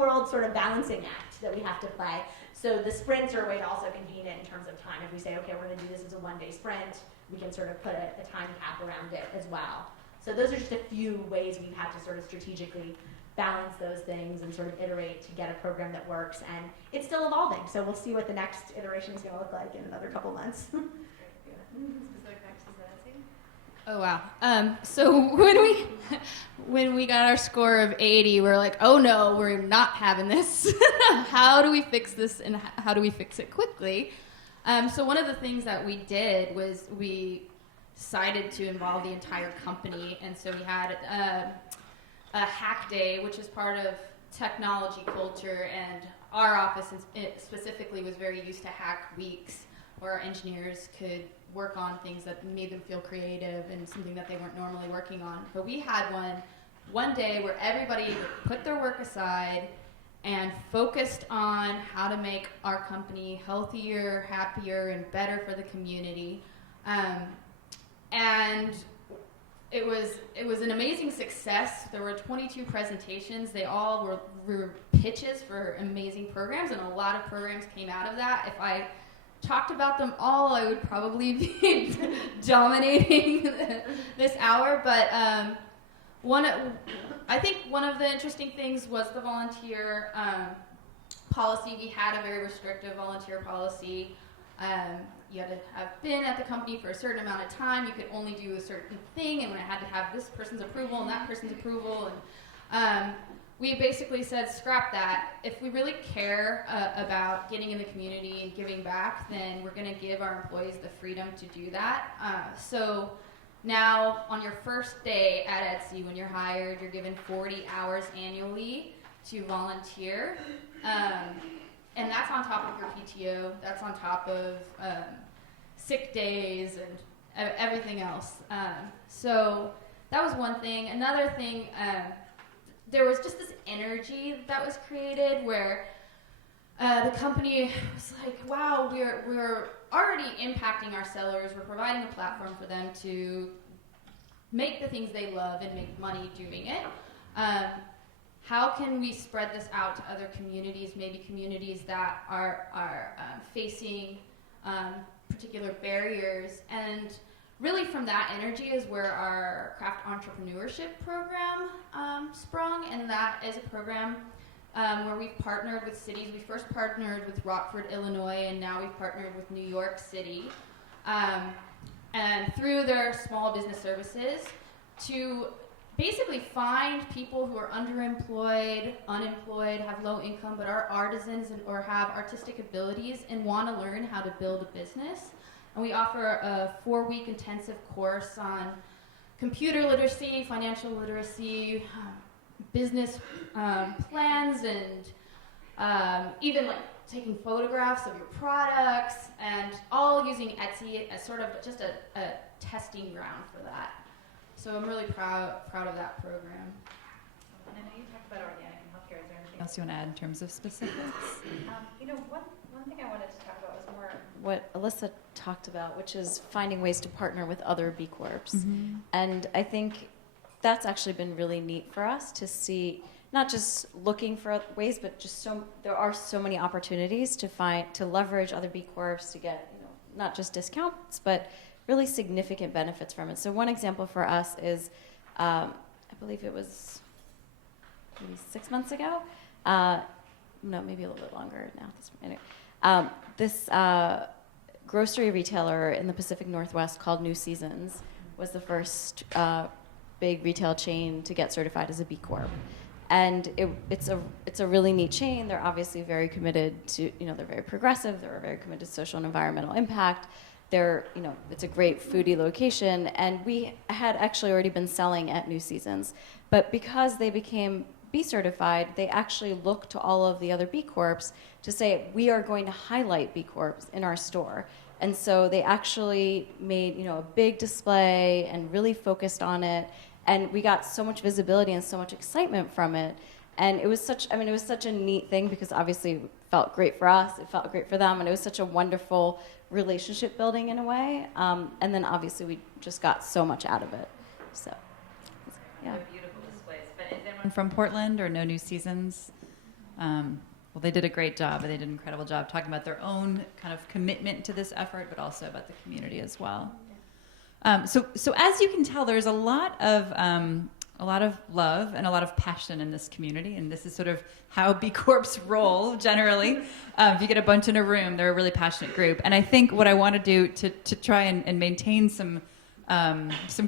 world sort of balancing act that we have to play. So the sprints are a way to also contain it in terms of time. If we say, okay, we're going to do this as a one-day sprint, we can sort of put a time cap around it as well. So those are just a few ways we've had to sort of strategically balance those things and sort of iterate to get a program that works. And it's still evolving, so we'll see what the next iteration is going to look like in another couple months. Specific practices that I see? Oh wow! So when we got our score of 80, we're like, oh no, we're not having this. How do we fix this, and how do we fix it quickly? So one of the things that we did was we decided to involve the entire company, and so we had a hack day, which is part of technology culture, and our office specifically was very used to hack weeks. where our engineers could work on things that made them feel creative and something that they weren't normally working on. But we had one day where everybody put their work aside and focused on how to make our company healthier, happier, and better for the community. And it was an amazing success. There were 22 presentations. They all were pitches for amazing programs, and a lot of programs came out of that. If I talked about them all, I would probably be dominating this hour. But I think one of the interesting things was the volunteer policy. We had a very restrictive volunteer policy. You had to have been at the company for a certain amount of time. You could only do a certain thing, and I had to have this person's approval and that person's approval. And we basically said, scrap that. If we really care about getting in the community and giving back, then we're going to give our employees the freedom to do that. So now, on your first day at Etsy, when you're hired, you're given 40 hours annually to volunteer. And that's on top of your PTO. That's on top of sick days and everything else. So that was one thing. Another thing, there was just this energy that was created where the company was like, wow, we're already impacting our sellers. We're providing a platform for them to make the things they love and make money doing it. How can we spread this out to other communities, maybe communities that are facing particular barriers? And really from that energy is where our craft entrepreneurship program sprung, and that is a program where we've partnered with cities. We first partnered with Rockford, Illinois, and now we've partnered with New York City. And through their small business services to basically find people who are underemployed, unemployed, have low income, but are artisans or have artistic abilities and want to learn how to build a business. And we offer a 4-week intensive course on computer literacy, financial literacy, business plans, and even like taking photographs of your products, and all using Etsy as sort of just a testing ground for that. So I'm really proud of that program. And I know you talked about organic and healthcare. Is there anything else you want to add in terms of specifics? One thing I wanted to talk about was more What Elisa talked about, which is finding ways to partner with other B Corps. Mm-hmm. And I think that's actually been really neat for us to see, not just looking for ways, but just there are so many opportunities to leverage other B Corps to get, not just discounts, but really significant benefits from it. So one example for us is, I believe it was maybe 6 months ago. No, maybe a little bit longer now. Anyway, this grocery retailer in the Pacific Northwest called New Seasons was the first big retail chain to get certified as a B Corp. And it's a really neat chain. They're obviously very committed to, they're very progressive. They're very committed to social and environmental impact. It's a great foodie location, and we had actually already been selling at New Seasons. But because they became B certified, they actually looked to all of the other B Corps to say, we are going to highlight B Corps in our store. And so they actually made, a big display and really focused on it. And we got so much visibility and so much excitement from it. And it was such a neat thing, because obviously it felt great for us, it felt great for them, and it was such a wonderful relationship building in a way. And then obviously we just got so much out of it. So, yeah. They're beautiful displays. But is anyone from Portland or no New Seasons? Well, they did a great job, and they did an incredible job talking about their own kind of commitment to this effort, but also about the community as well. So as you can tell, there's a lot of love and a lot of passion in this community, and this is sort of how B Corps roll generally. If you get a bunch in a room, they're a really passionate group. And I think what I want to do to try and maintain some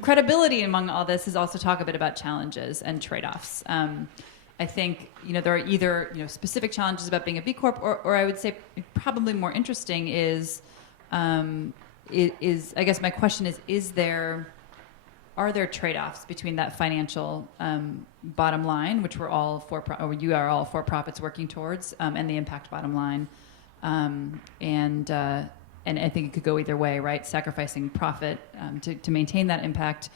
credibility among all this is also talk a bit about challenges and trade-offs. I think there are either specific challenges about being a B Corp, or I would say probably more interesting is I guess my question is are there trade-offs between that financial bottom line, which you are all for-profits working towards, and the impact bottom line, and And I think it could go either way, right? Sacrificing profit to maintain that impact,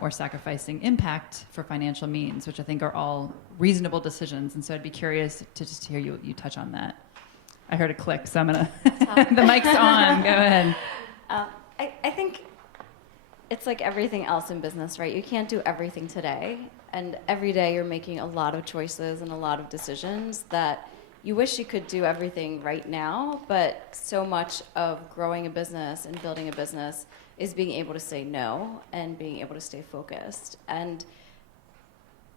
or sacrificing impact for financial means, which I think are all reasonable decisions. And so I'd be curious to just hear you touch on that. I heard a click, so I'm going to... The mic's on. Go ahead. I think it's like everything else in business, right? You can't do everything today. And every day you're making a lot of choices and a lot of decisions that you wish you could do everything right now, but so much of growing a business and building a business is being able to say no and being able to stay focused. And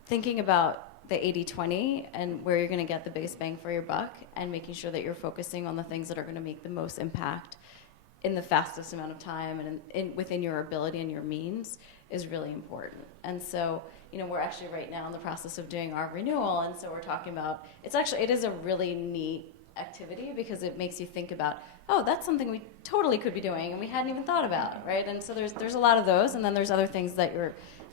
thinking about the 80-20 and where you're going to get the biggest bang for your buck and making sure that you're focusing on the things that are going to make the most impact in the fastest amount of time and within your ability and your means is really important. And so, we're actually right now in the process of doing our renewal, and so we're talking about, it is a really neat activity because it makes you think about, oh, that's something we totally could be doing and we hadn't even thought about, right? And so there's a lot of those, and then there's other things that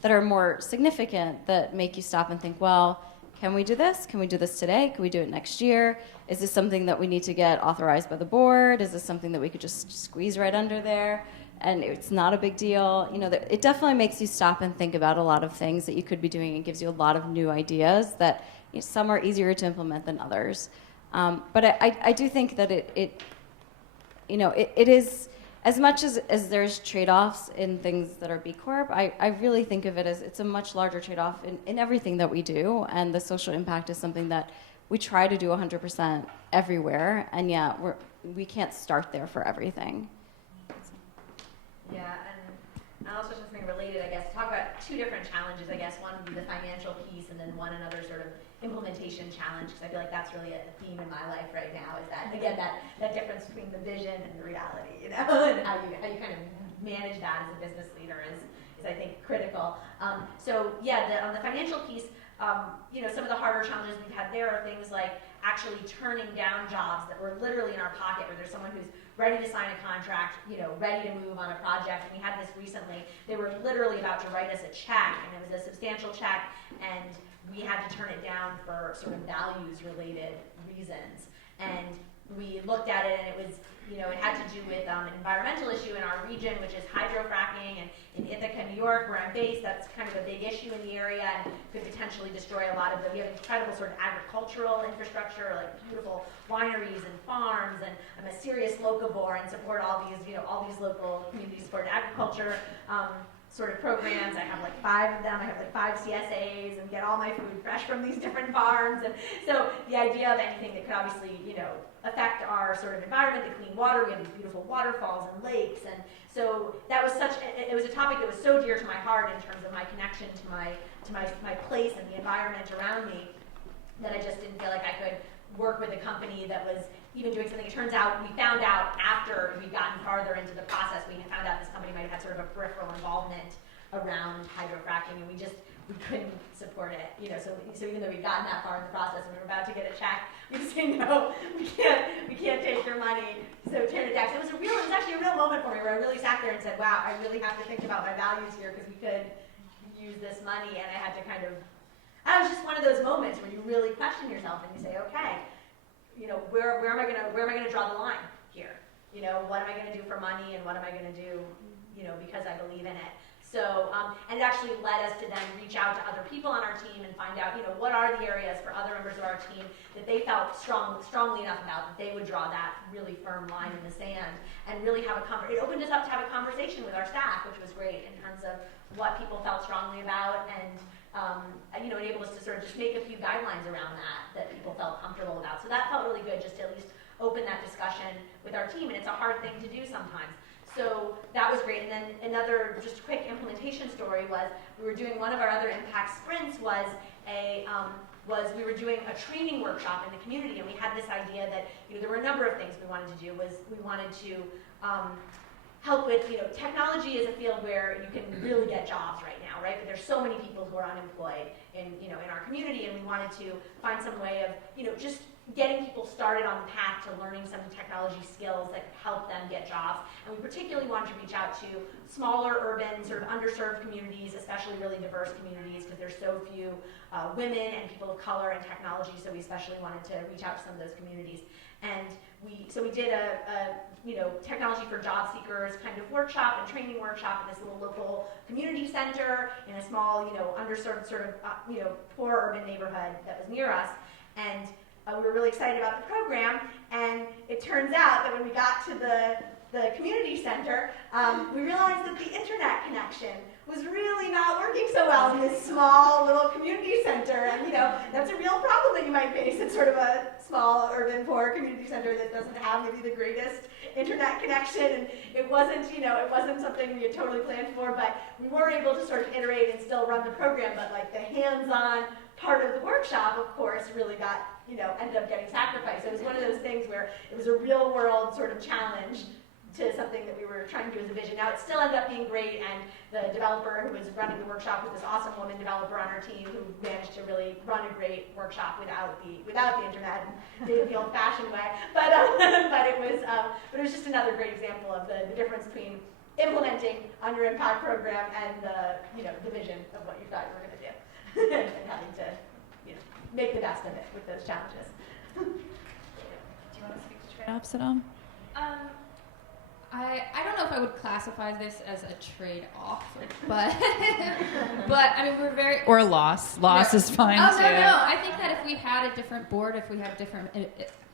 are more significant that make you stop and think, well, can we do this? Can we do this today? Can we do it next year? Is this something that we need to get authorized by the board? Is this something that we could just squeeze right under there? And it's not a big deal. It definitely makes you stop and think about a lot of things that you could be doing and gives you a lot of new ideas that some are easier to implement than others. But I do think that it is, as much as there's trade-offs in things that are B Corp, I really think of it as it's a much larger trade-off in everything that we do, and the social impact is something that we try to do 100% everywhere, and yet we can't start there for everything. Yeah, and also something related, I guess, talk about two different challenges, I guess. One would be the financial piece, and then another sort of implementation challenge, because I feel like that's really a theme in my life right now, is that, again, that difference between the vision and the reality, and how you kind of manage that as a business leader is I think, critical. On the financial piece, some of the harder challenges we've had there are things like actually turning down jobs that were literally in our pocket, where there's someone who's ready to sign a contract, ready to move on a project. And we had this recently. They were literally about to write us a check, and it was a substantial check, and we had to turn it down for sort of values-related reasons. And we looked at it, and it was, it had to do with an environmental issue in our region, which is hydrofracking, and in Ithaca, New York, where I'm based, that's kind of a big issue in the area and could potentially destroy a lot of we have incredible sort of agricultural infrastructure, like beautiful wineries and farms, and I'm a serious locavore and support all these local community-supported agriculture sort of programs. I have like 5 of them. I have like 5 CSAs and get all my food fresh from these different farms. And so the idea of anything that could obviously, affect our sort of environment, the clean water, we have these beautiful waterfalls and lakes. And so that was it was a topic that was so dear to my heart in terms of my connection to my place and the environment around me, that I just didn't feel like I could work with a company that was even doing something. It turns out, we found out after we'd gotten farther into the process, we found out this company might have had sort of a peripheral involvement around hydrofracking, and we couldn't support it. So even though we'd gotten that far in the process and we were about to get a check, we just say, no, we can't take your money, so turn it down. So it was actually a real moment for me, where I really sat there and said, wow, I really have to think about my values here, because we could use this money, and I had to kind of, it was just one of those moments where you really question yourself and you say, okay, where am I gonna draw the line here? What am I gonna do for money, and what am I gonna do, because I believe in it. So, and it actually led us to then reach out to other people on our team and find out, what are the areas for other members of our team that they felt strongly enough about that they would draw that really firm line in the sand, and really have it opened us up to have a conversation with our staff, which was great in terms of what people felt strongly about, and enabled us to sort of just make a few guidelines around that people felt comfortable about. So that felt really good, just to at least open that discussion with our team, and it's a hard thing to do sometimes. So that was great. And then another just quick implementation story was, we were doing one of our other impact sprints was we were doing a training workshop in the community, and we had this idea that there were a number of things we wanted to do. We wanted to help with technology is a field where you can really get jobs right now. now, right? But there's so many people who are unemployed in our community, and we wanted to find some way of, just getting people started on the path to learning some technology skills that could help them get jobs. And we particularly wanted to reach out to smaller, urban, sort of underserved communities, especially really diverse communities, because there's so few women and people of color in technology, so we especially wanted to reach out to some of those communities. And we did a technology for job seekers kind of workshop and training workshop in this little local community center in a small, underserved sort of, poor urban neighborhood that was near us. And we were really excited about the program, and it turns out that when we got to the community center, we realized that the internet connection was really not working so well in this small little community center, and that's a real problem that you might face in sort of a small urban poor community center that doesn't have maybe the greatest internet connection, and it wasn't something we had totally planned for, but we were able to sort of iterate and still run the program, but like the hands-on part of the workshop, of course, really got, ended up getting sacrificed. It was one of those things where it was a real world sort of challenge to something that we were trying to do as a vision. Now it still ended up being great, and the developer who was running the workshop was this awesome woman developer on our team who managed to really run a great workshop without the internet and did it the old-fashioned way. But it was just another great example of the difference between implementing on your impact program and the vision of what you thought you were going to do, and having to make the best of it with those challenges. Do you want to speak to trade-offs at all? I don't know if I would classify this as a trade-off, but I mean we're very or loss. Loss is fine too. No. I think that if we had a different board, if we had different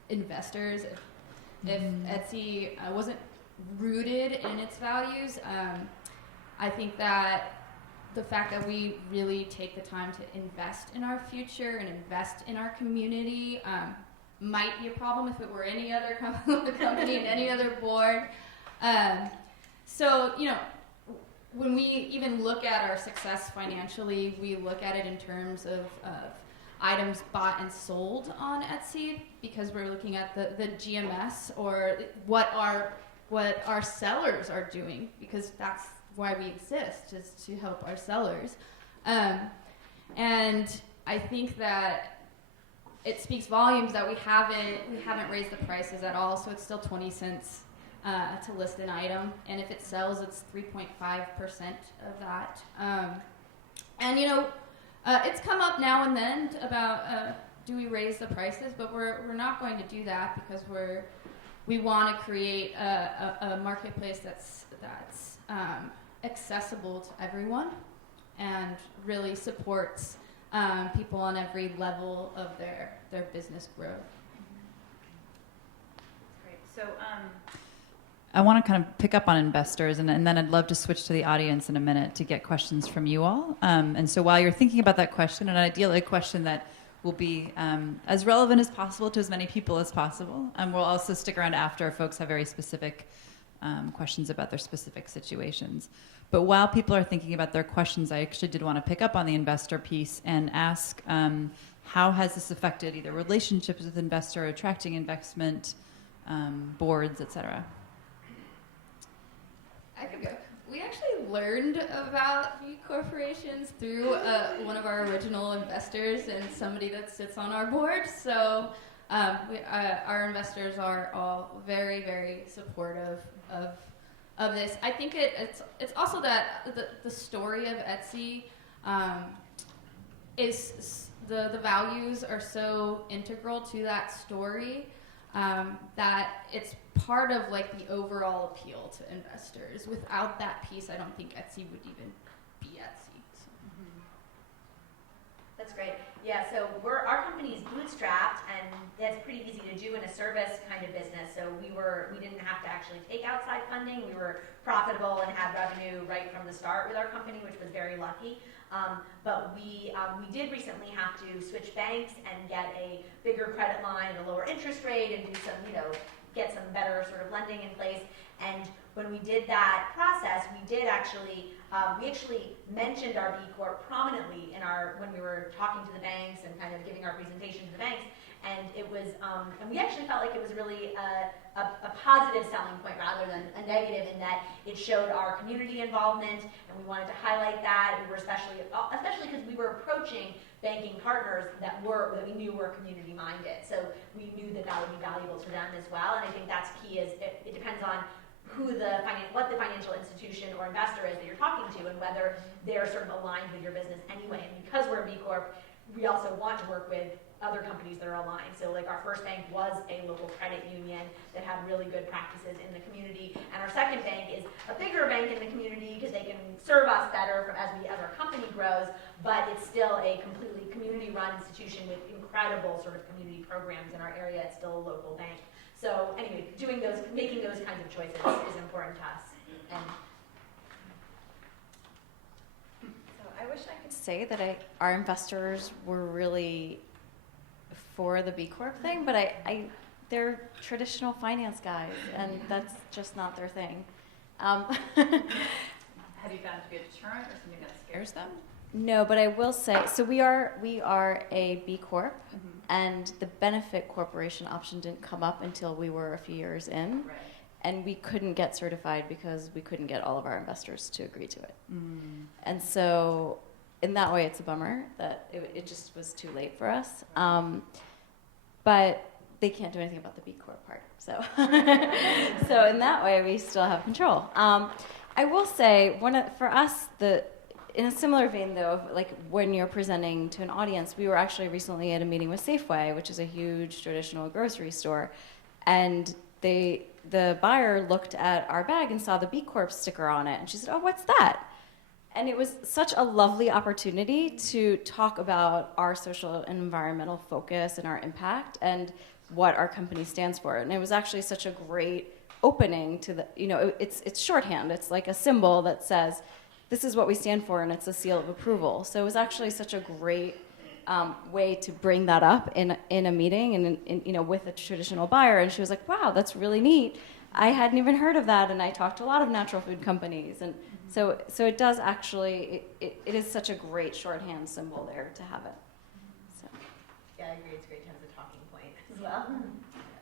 investors, if Etsy wasn't rooted in its values, I think that the fact that we really take the time to invest in our future and invest in our community might be a problem if it were any other company and any other board. So, when we even look at our success financially, we look at it in terms of items bought and sold on Etsy, because we're looking at the GMS, or what our sellers are doing, because that's why we exist, is to help our sellers. And I think that it speaks volumes that we haven't raised the prices at all, so it's still 20 cents to list an item, and if it sells, it's 3.5% of that. And it's come up now and then about do we raise the prices, but we're not going to do that, because we want to create a marketplace that's accessible to everyone and really supports people on every level of their business growth. Great. So I want to kind of pick up on investors, and then I'd love to switch to the audience in a minute to get questions from you all. And so while you're thinking about that question, and ideally a question that will be as relevant as possible to as many people as possible, we'll also stick around after if folks have very specific questions about their specific situations. But while people are thinking about their questions, I actually did want to pick up on the investor piece and ask, how has this affected either relationships with investor, attracting investment, boards, et cetera? I could go. We actually learned about B corporations through one of our original investors and somebody that sits on our board. So our investors are all very, very supportive of this. I think it's also that the story of Etsy is the values are so integral to that story that it's part of like the overall appeal to investors. Without that piece, I don't think Etsy would even be Etsy. So. Mm-hmm. That's great. Yeah, so our company is bootstrapped, and that's pretty easy to do in a service kind of business. So we didn't have to actually take outside funding. We were profitable and had revenue right from the start with our company, which was very lucky. But we did recently have to switch banks and get a bigger credit line at a lower interest rate and do some, get some better sort of lending in place. And when we did that process, we actually mentioned our B Corp prominently when we were talking to the banks and kind of giving our presentation to the banks. And it was, and we actually felt like it was really a positive selling point rather than a negative, in that it showed our community involvement, and we wanted to highlight that. We were especially because we were approaching banking partners that we knew were community minded, so we knew that would be valuable to them as well. And I think that's key. Is it depends on what the financial institution or investor is that you're talking to, and whether they're sort of aligned with your business anyway. And because we're a B Corp, we also want to work with other companies that are aligned. So like our first bank was a local credit union that had really good practices in the community, and our second bank is a bigger bank in the community because they can serve us better as our company grows, but it's still a completely community-run institution with incredible sort of community programs in our area. It's still a local bank. So anyway, making those kinds of choices is important to us. And so I wish I could say that our investors were really for the B Corp thing, but they're traditional finance guys, and that's just not their thing. Have you found it to be a deterrent or something that scares them? No, but I will say, so we are a B Corp, and the Benefit Corporation option didn't come up until we were a few years in, Right. and we couldn't get certified because we couldn't get all of our investors to agree to it. And so in that way, it's a bummer that it just was too late for us. But they can't do anything about the B Corp part. So, so in that way, we still have control. I will say, for us, in a similar vein, though, like when you're presenting to an audience, we were actually recently at a meeting with Safeway, which is a huge traditional grocery store, and the buyer looked at our bag and saw the B Corp sticker on it, and she said, "Oh, what's that?" And it was such a lovely opportunity to talk about our social and environmental focus and our impact and what our company stands for. And it was actually such a great opening to it's shorthand. It's like a symbol that says, this is what we stand for, and it's a seal of approval. So it was actually such a great way to bring that up in a meeting and with a traditional buyer. And she was like, wow, that's really neat. I hadn't even heard of that, and I talked to a lot of natural food companies. And so it does actually, it is such a great shorthand symbol there to have it. So. yeah, I agree. It's great to have the talking point as well.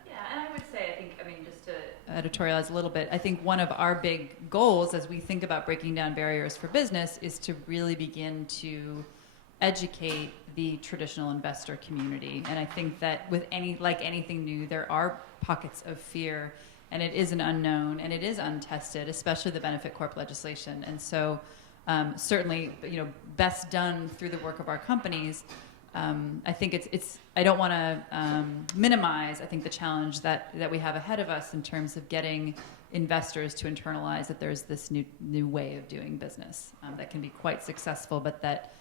Yeah, and I would say, just to editorialize a little bit, I think one of our big goals as we think about breaking down barriers for business is to really begin to educate the traditional investor community. And I think that with anything new, there are pockets of fear, and it is an unknown, and it is untested, especially the Benefit Corp legislation. And so certainly, best done through the work of our companies. I think it's I don't want to minimize, I think, the challenge that we have ahead of us in terms of getting investors to internalize that there's this new way of doing business that can be quite successful, but that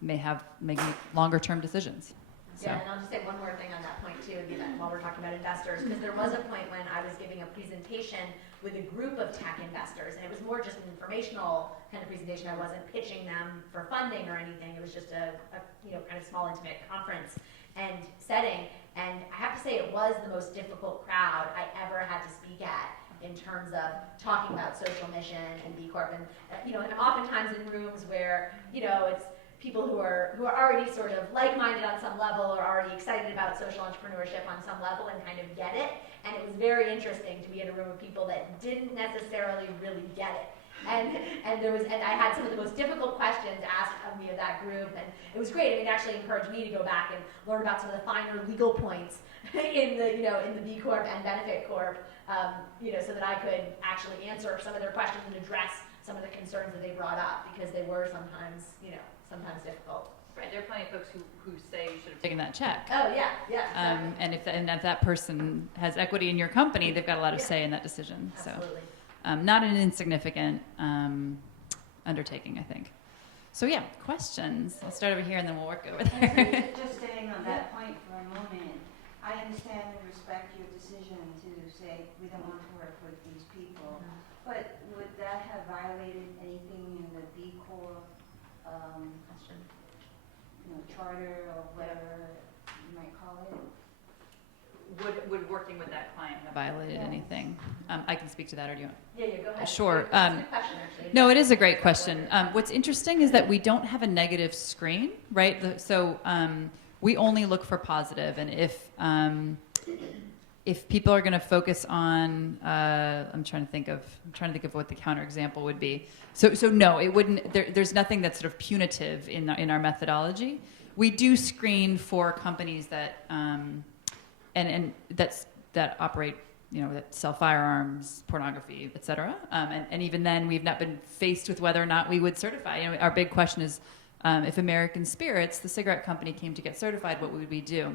may make longer term decisions. So. Yeah, and I'll just say one more thing on that point too, would be that while we're talking about investors, because there was a point when I was giving a presentation with a group of tech investors, and it was more just an informational kind of presentation. I wasn't pitching them for funding or anything. It was just a kind of small intimate conference and setting. And I have to say, it was the most difficult crowd I ever had to speak at in terms of talking about social mission and B Corp. And and I'm oftentimes in rooms where it's people who are already sort of like-minded on some level, or already excited about social entrepreneurship on some level and kind of get it. And it was very interesting to be in a room of people that didn't necessarily really get it. And I had some of the most difficult questions asked of me of that group, and it was great. I mean, it actually encouraged me to go back and learn about some of the finer legal points in the B Corp and Benefit Corp, so that I could actually answer some of their questions and address some of the concerns that they brought up, because they were sometimes difficult. Right, there are plenty of folks who say you should have taken that check. Oh yeah. Exactly. And if that person has equity in your company, they've got a lot of say in that decision. Absolutely. So, not an insignificant undertaking, I think. So yeah, questions. I'll start over here and then we'll work over there. Just staying on that point for a moment, I understand and respect your decision to say we don't want to work with these people, but would that have violated anything in the B Corp charter or whatever you might call it? Would working with that client have violated anything? I can speak to that, or do you want? Yeah, go ahead. Sure. That's a good question, actually. No, it is a great question. What's interesting is that we don't have a negative screen, right? So we only look for positive, and if people are going to focus on, I'm trying to think of what the counterexample would be. So no, it wouldn't. There's nothing that's sort of punitive in our methodology. We do screen for companies that that operate, that sell firearms, pornography, et cetera. And even then, we've not been faced with whether or not we would certify. Our big question is, if American Spirits, the cigarette company, came to get certified, what would we do?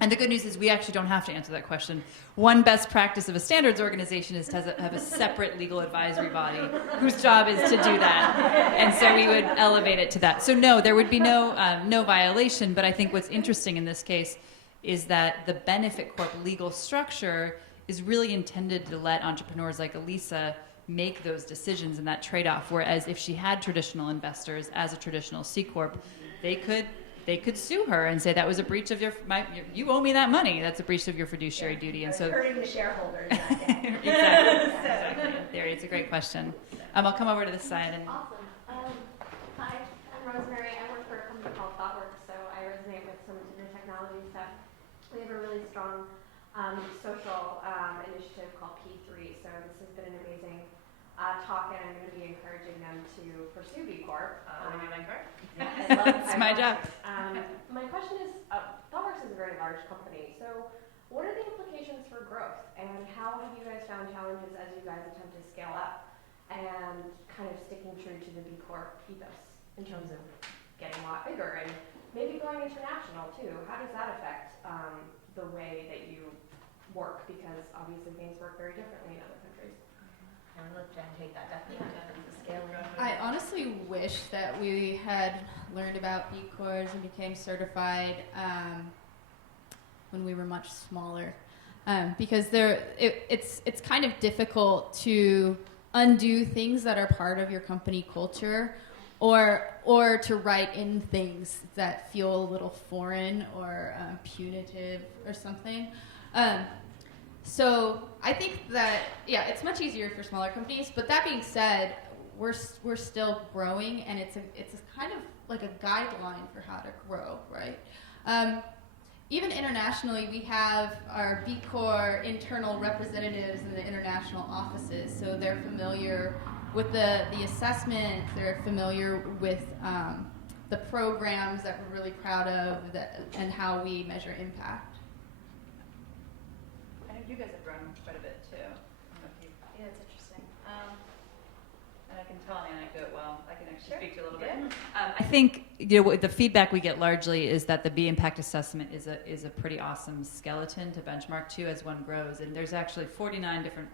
And the good news is we actually don't have to answer that question. One best practice of a standards organization is to have a separate legal advisory body whose job is to do that. And so we would elevate it to that. So no, there would be no violation. But I think what's interesting in this case is that the Benefit Corp legal structure is really intended to let entrepreneurs like Elisa make those decisions and that trade-off. Whereas if she had traditional investors as a traditional C Corp, they could sue her and say that was a breach of you owe me that money. That's a breach of your fiduciary duty. And so hurting the shareholders. exactly. There, it's a great question. I'll come over to this side and. Awesome. Hi, I'm Rosemary. I work for a company called ThoughtWorks, so I resonate with some of the new technology stuff. We have a really strong social initiative called P3. So this has been an amazing talk, and I'm going to be encouraging them to pursue B Corp. It's my job. My question is, ThoughtWorks is a very large company, so what are the implications for growth, and how have you guys found challenges as you guys attempt to scale up and kind of sticking true to the B Corp ethos in terms of getting a lot bigger and maybe going international too? How does that affect the way that you work? Because obviously things work very differently in other countries. I'm going to let Jen take that, definitely. The scaling. I honestly wish that we had learned about B Corps and became certified when we were much smaller, because it's kind of difficult to undo things that are part of your company culture, or to write in things that feel a little foreign or punitive or something. So I think that, it's much easier for smaller companies. But that being said, we're still growing, and it's a kind of like a guideline for how to grow, right? Even internationally, we have our B Corp internal representatives in the international offices, so they're familiar with the assessment, they're familiar with the programs that we're really proud of, and how we measure impact. I know you guys have grown quite a bit too. Yeah, it's interesting. And I can tell an anecdote. Well, I can actually speak to a little bit. I think the feedback we get largely is that the B impact assessment is a pretty awesome skeleton to benchmark to as one grows. And there's actually 49 different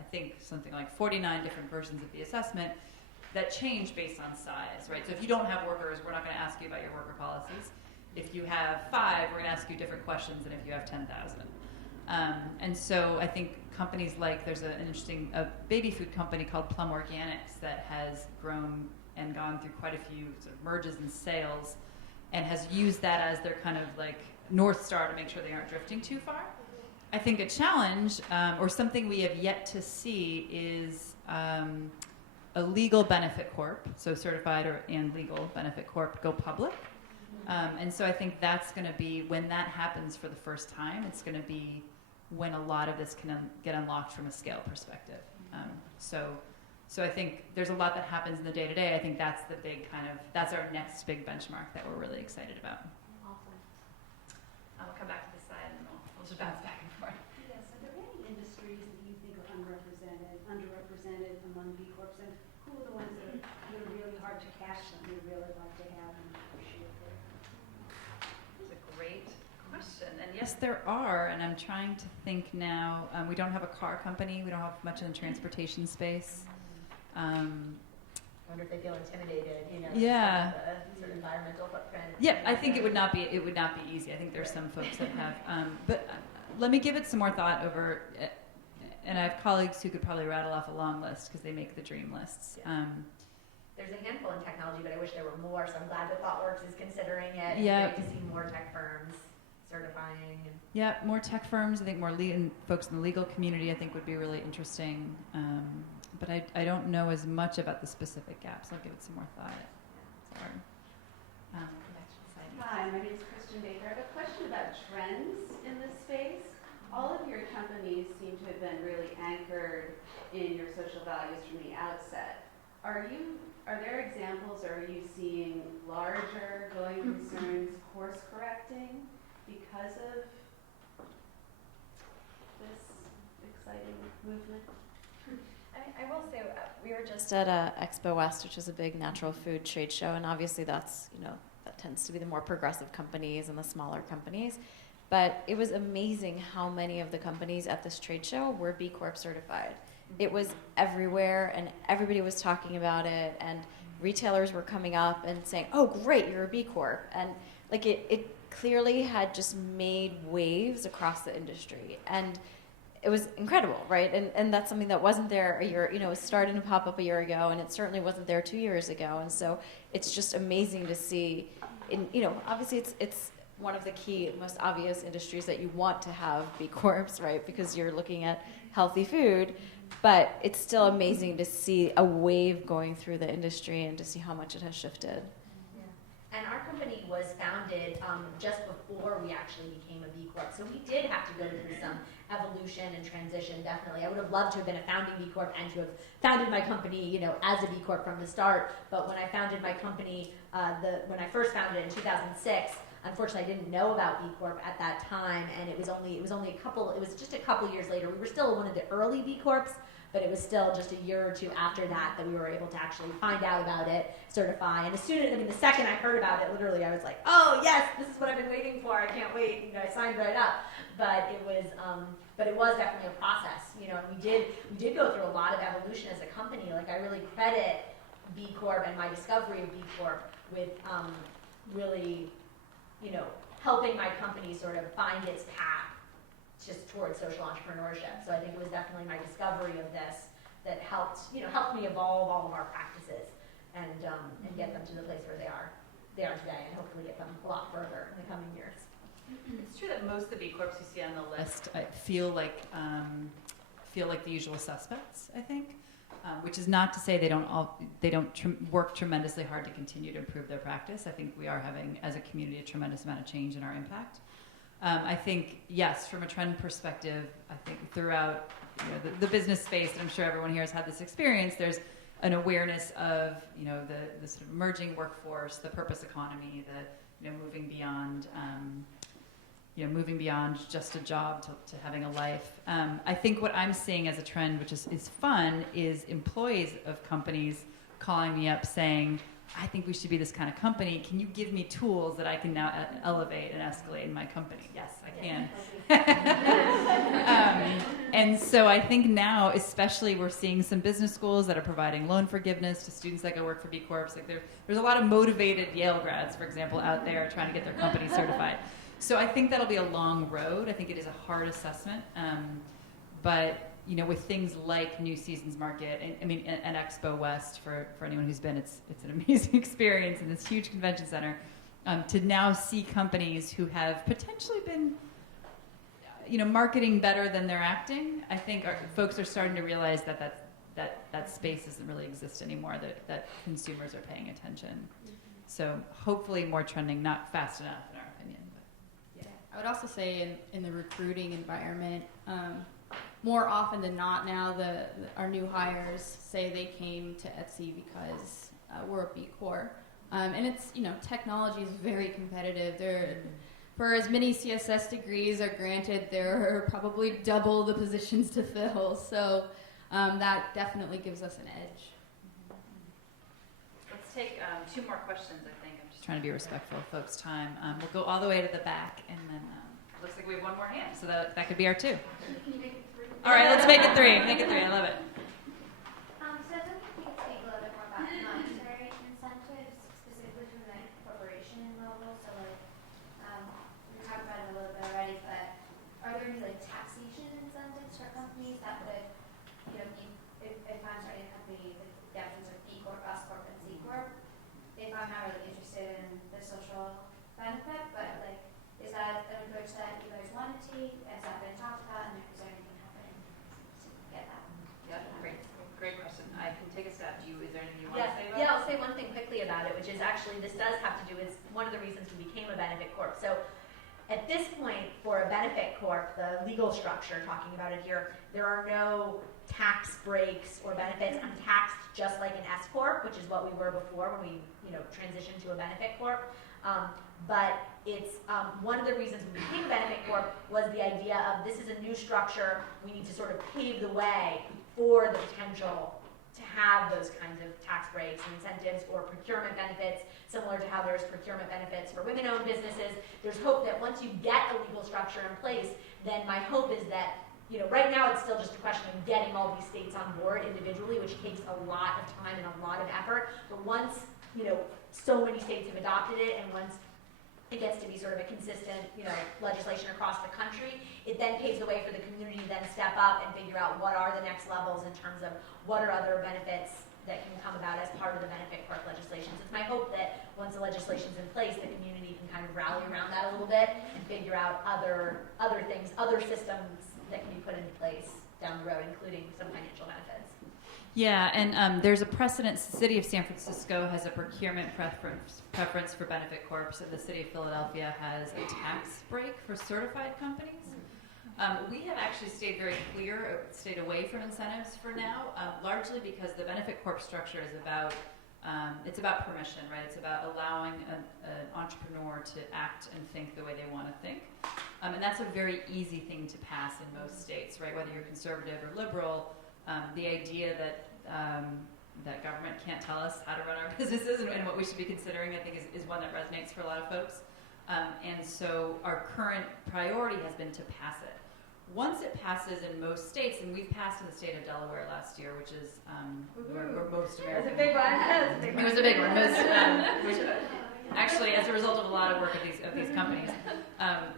versions of the assessment that change based on size, right? So if you don't have workers, we're not going to ask you about your worker policies. If you have 5, we're going to ask you different questions than if you have 10,000. And so I think companies like, there's an interesting baby food company called Plum Organics that has grown and gone through quite a few sort of merges and sales, and has used that as their kind of like North Star to make sure they aren't drifting too far. I think a challenge, or something we have yet to see, is a legal Benefit Corp, so certified and legal Benefit Corp, go public. And so I think that's going to be, when that happens for the first time, it's going to be when a lot of this can get unlocked from a scale perspective. So I think there's a lot that happens in the day-to-day. I think that's the big that's our next big benchmark that we're really excited about. Awesome. I'll come back to this side and we'll just bounce back and forth. Yes, are there any industries that you think are underrepresented among B Corps, and who are the ones that are really hard to catch them, you really like to have and appreciate there? That's a great question. And yes, there are, and I'm trying to think now. We don't have a car company. We don't have much in the transportation space. I wonder if they feel intimidated, Yeah. the sort of environmental footprint. Yeah, I think it would not be easy. I think there's some folks that have, but let me give it some more thought over. And I have colleagues who could probably rattle off a long list because they make the dream lists. Yeah. There's a handful in technology, but I wish there were more. So I'm glad that ThoughtWorks is considering it. Yeah. It's great to see more tech firms certifying. Yeah, more tech firms. I think more folks in the legal community, I think, would be really interesting. But I don't know as much about the specific gaps. I'll give it some more thought. Sorry. Hi, my name is Kristen Baker. I have a question about trends in this space. all of your companies seem to have been really anchored in your social values from the outset. Are there examples, or are you seeing larger going concerns course correcting because of this exciting movement? I will say we were just at Expo West, which is a big natural food trade show, and obviously that's, that tends to be the more progressive companies and the smaller companies. But it was amazing how many of the companies at this trade show were B Corp certified. It was everywhere, and everybody was talking about it, and retailers were coming up and saying, "Oh, great, you're a B Corp," and like it clearly had just made waves across the industry, and it was incredible, right? And that's something that wasn't there a year, it was starting to pop up a year ago, and it certainly wasn't there 2 years ago, and so it's just amazing to see. Obviously it's one of the key, most obvious industries that you want to have B Corps, right? Because you're looking at healthy food, but it's still amazing to see a wave going through the industry and to see how much it has shifted. And our company was founded just before we actually became a B Corp. So we did have to go through some evolution and transition, definitely. I would have loved to have been a founding B Corp and to have founded my company, as a B Corp from the start. But when I founded my company, when I first founded it in 2006, unfortunately, I didn't know about B Corp at that time, and it was just a couple years later. We were still one of the early B Corps, but it was still just a year or two after that we were able to actually find out about it, certify. And the second I heard about it, literally, I was like, oh yes, this is what I've been waiting for. I can't wait. I signed right up. But it was definitely a process. And we did go through a lot of evolution as a company. Like, I really credit B Corp and my discovery of B Corp with really, helping my company sort of find its path just towards social entrepreneurship. So I think it was definitely my discovery of this that helped me evolve all of our practices and get them to the place where they are today, and hopefully get them a lot further in the coming years. It's true that most of the B Corps you see on the list feel like the usual suspects, I think. Which is not to say they don't work tremendously hard to continue to improve their practice. I think we are having, as a community, a tremendous amount of change in our impact. I think, yes, from a trend perspective, I think throughout the business space, and I'm sure everyone here has had this experience, there's an awareness of the sort of emerging workforce, the purpose economy, the moving beyond just a job to having a life. I think what I'm seeing as a trend, which is fun, is employees of companies calling me up saying, I think we should be this kind of company. Can you give me tools that I can now elevate and escalate in my company? Yes, I can. And so I think now, especially, we're seeing some business schools that are providing loan forgiveness to students that go work for B Corps. Like there's a lot of motivated Yale grads, for example, out there trying to get their company certified. So I think that'll be a long road. I think it is a hard assessment. But with things like New Seasons Market, and Expo West, for anyone who's been, it's an amazing experience in this huge convention center. To now see companies who have potentially been, marketing better than they're acting, I think folks are starting to realize that space doesn't really exist anymore, that consumers are paying attention. So hopefully more trending, not fast enough in our opinion. But. Yeah. I would also say in the recruiting environment, more often than not now, our new hires say they came to Etsy because we're a B Corp. And it's, technology is very competitive. For as many CSS degrees are granted, there are probably double the positions to fill. So that definitely gives us an edge. Let's take 2 more questions, I think. I'm just trying to be respectful of folks' time. We'll go all the way to the back, and then looks like we have 1 more hand, so that could be our 2. Can you make it 3? All right, let's make it 3. Make it 3. I love it. So I was hoping you could speak a little bit more about monetary incentives, specifically from the corporation level. So, we talked about it a little bit already, but are there any taxation incentives for companies that would, if I'm starting a company with definitions of B Corp, S Corp, and C Corp, if I'm not really interested in the social benefit, but is that an approach that you guys want to take? Has that been talked about, and is there anything happening to get that? Yeah, great question. I can take a stab. Is there anything you want to say about it? Yeah, I'll say one thing quickly about it, which is actually this does have to do with one of the reasons we became a Benefit Corp. So At this point, for a Benefit Corp, the legal structure, talking about it here, there are no tax breaks or benefits. I'm taxed just like an S Corp, which is what we were before when we transitioned to a Benefit Corp. But it's one of the reasons we became a Benefit Corp was the idea of this is a new structure. We need to sort of pave the way for the potential to have those kinds of tax breaks and incentives or procurement benefits, similar to how there's procurement benefits for women-owned businesses. There's hope that once you get a legal structure in place, then my hope is that, right now it's still just a question of getting all these states on board individually, which takes a lot of time and a lot of effort. But once, so many states have adopted it, and once it gets to be sort of a consistent, legislation across the country, it then paves the way for the community to then step up and figure out what are the next levels in terms of what are other benefits that can come about as part of the Benefit Corp legislation. So it's my hope that once the legislation's in place, the community can kind of rally around that a little bit and figure out other things, other systems that can be put into place down the road, including some financial benefits. Yeah, and there's a precedent. The city of San Francisco has a procurement preference for Benefit Corps, and the city of Philadelphia has a tax break for certified companies. We have actually stayed away from incentives for now, largely because the Benefit Corp structure is about permission, right? It's about allowing an entrepreneur to act and think the way they want to think. And that's a very easy thing to pass in most states, right? Whether you're conservative or liberal, the idea that government can't tell us how to run our businesses and what we should be considering, I think, is one that resonates for a lot of folks. And so our current priority has been to pass it. Once it passes in most states, and we've passed in the state of Delaware last year, which is where most American... It was a big one. It was a big one. Actually, as a result of a lot of work of these companies,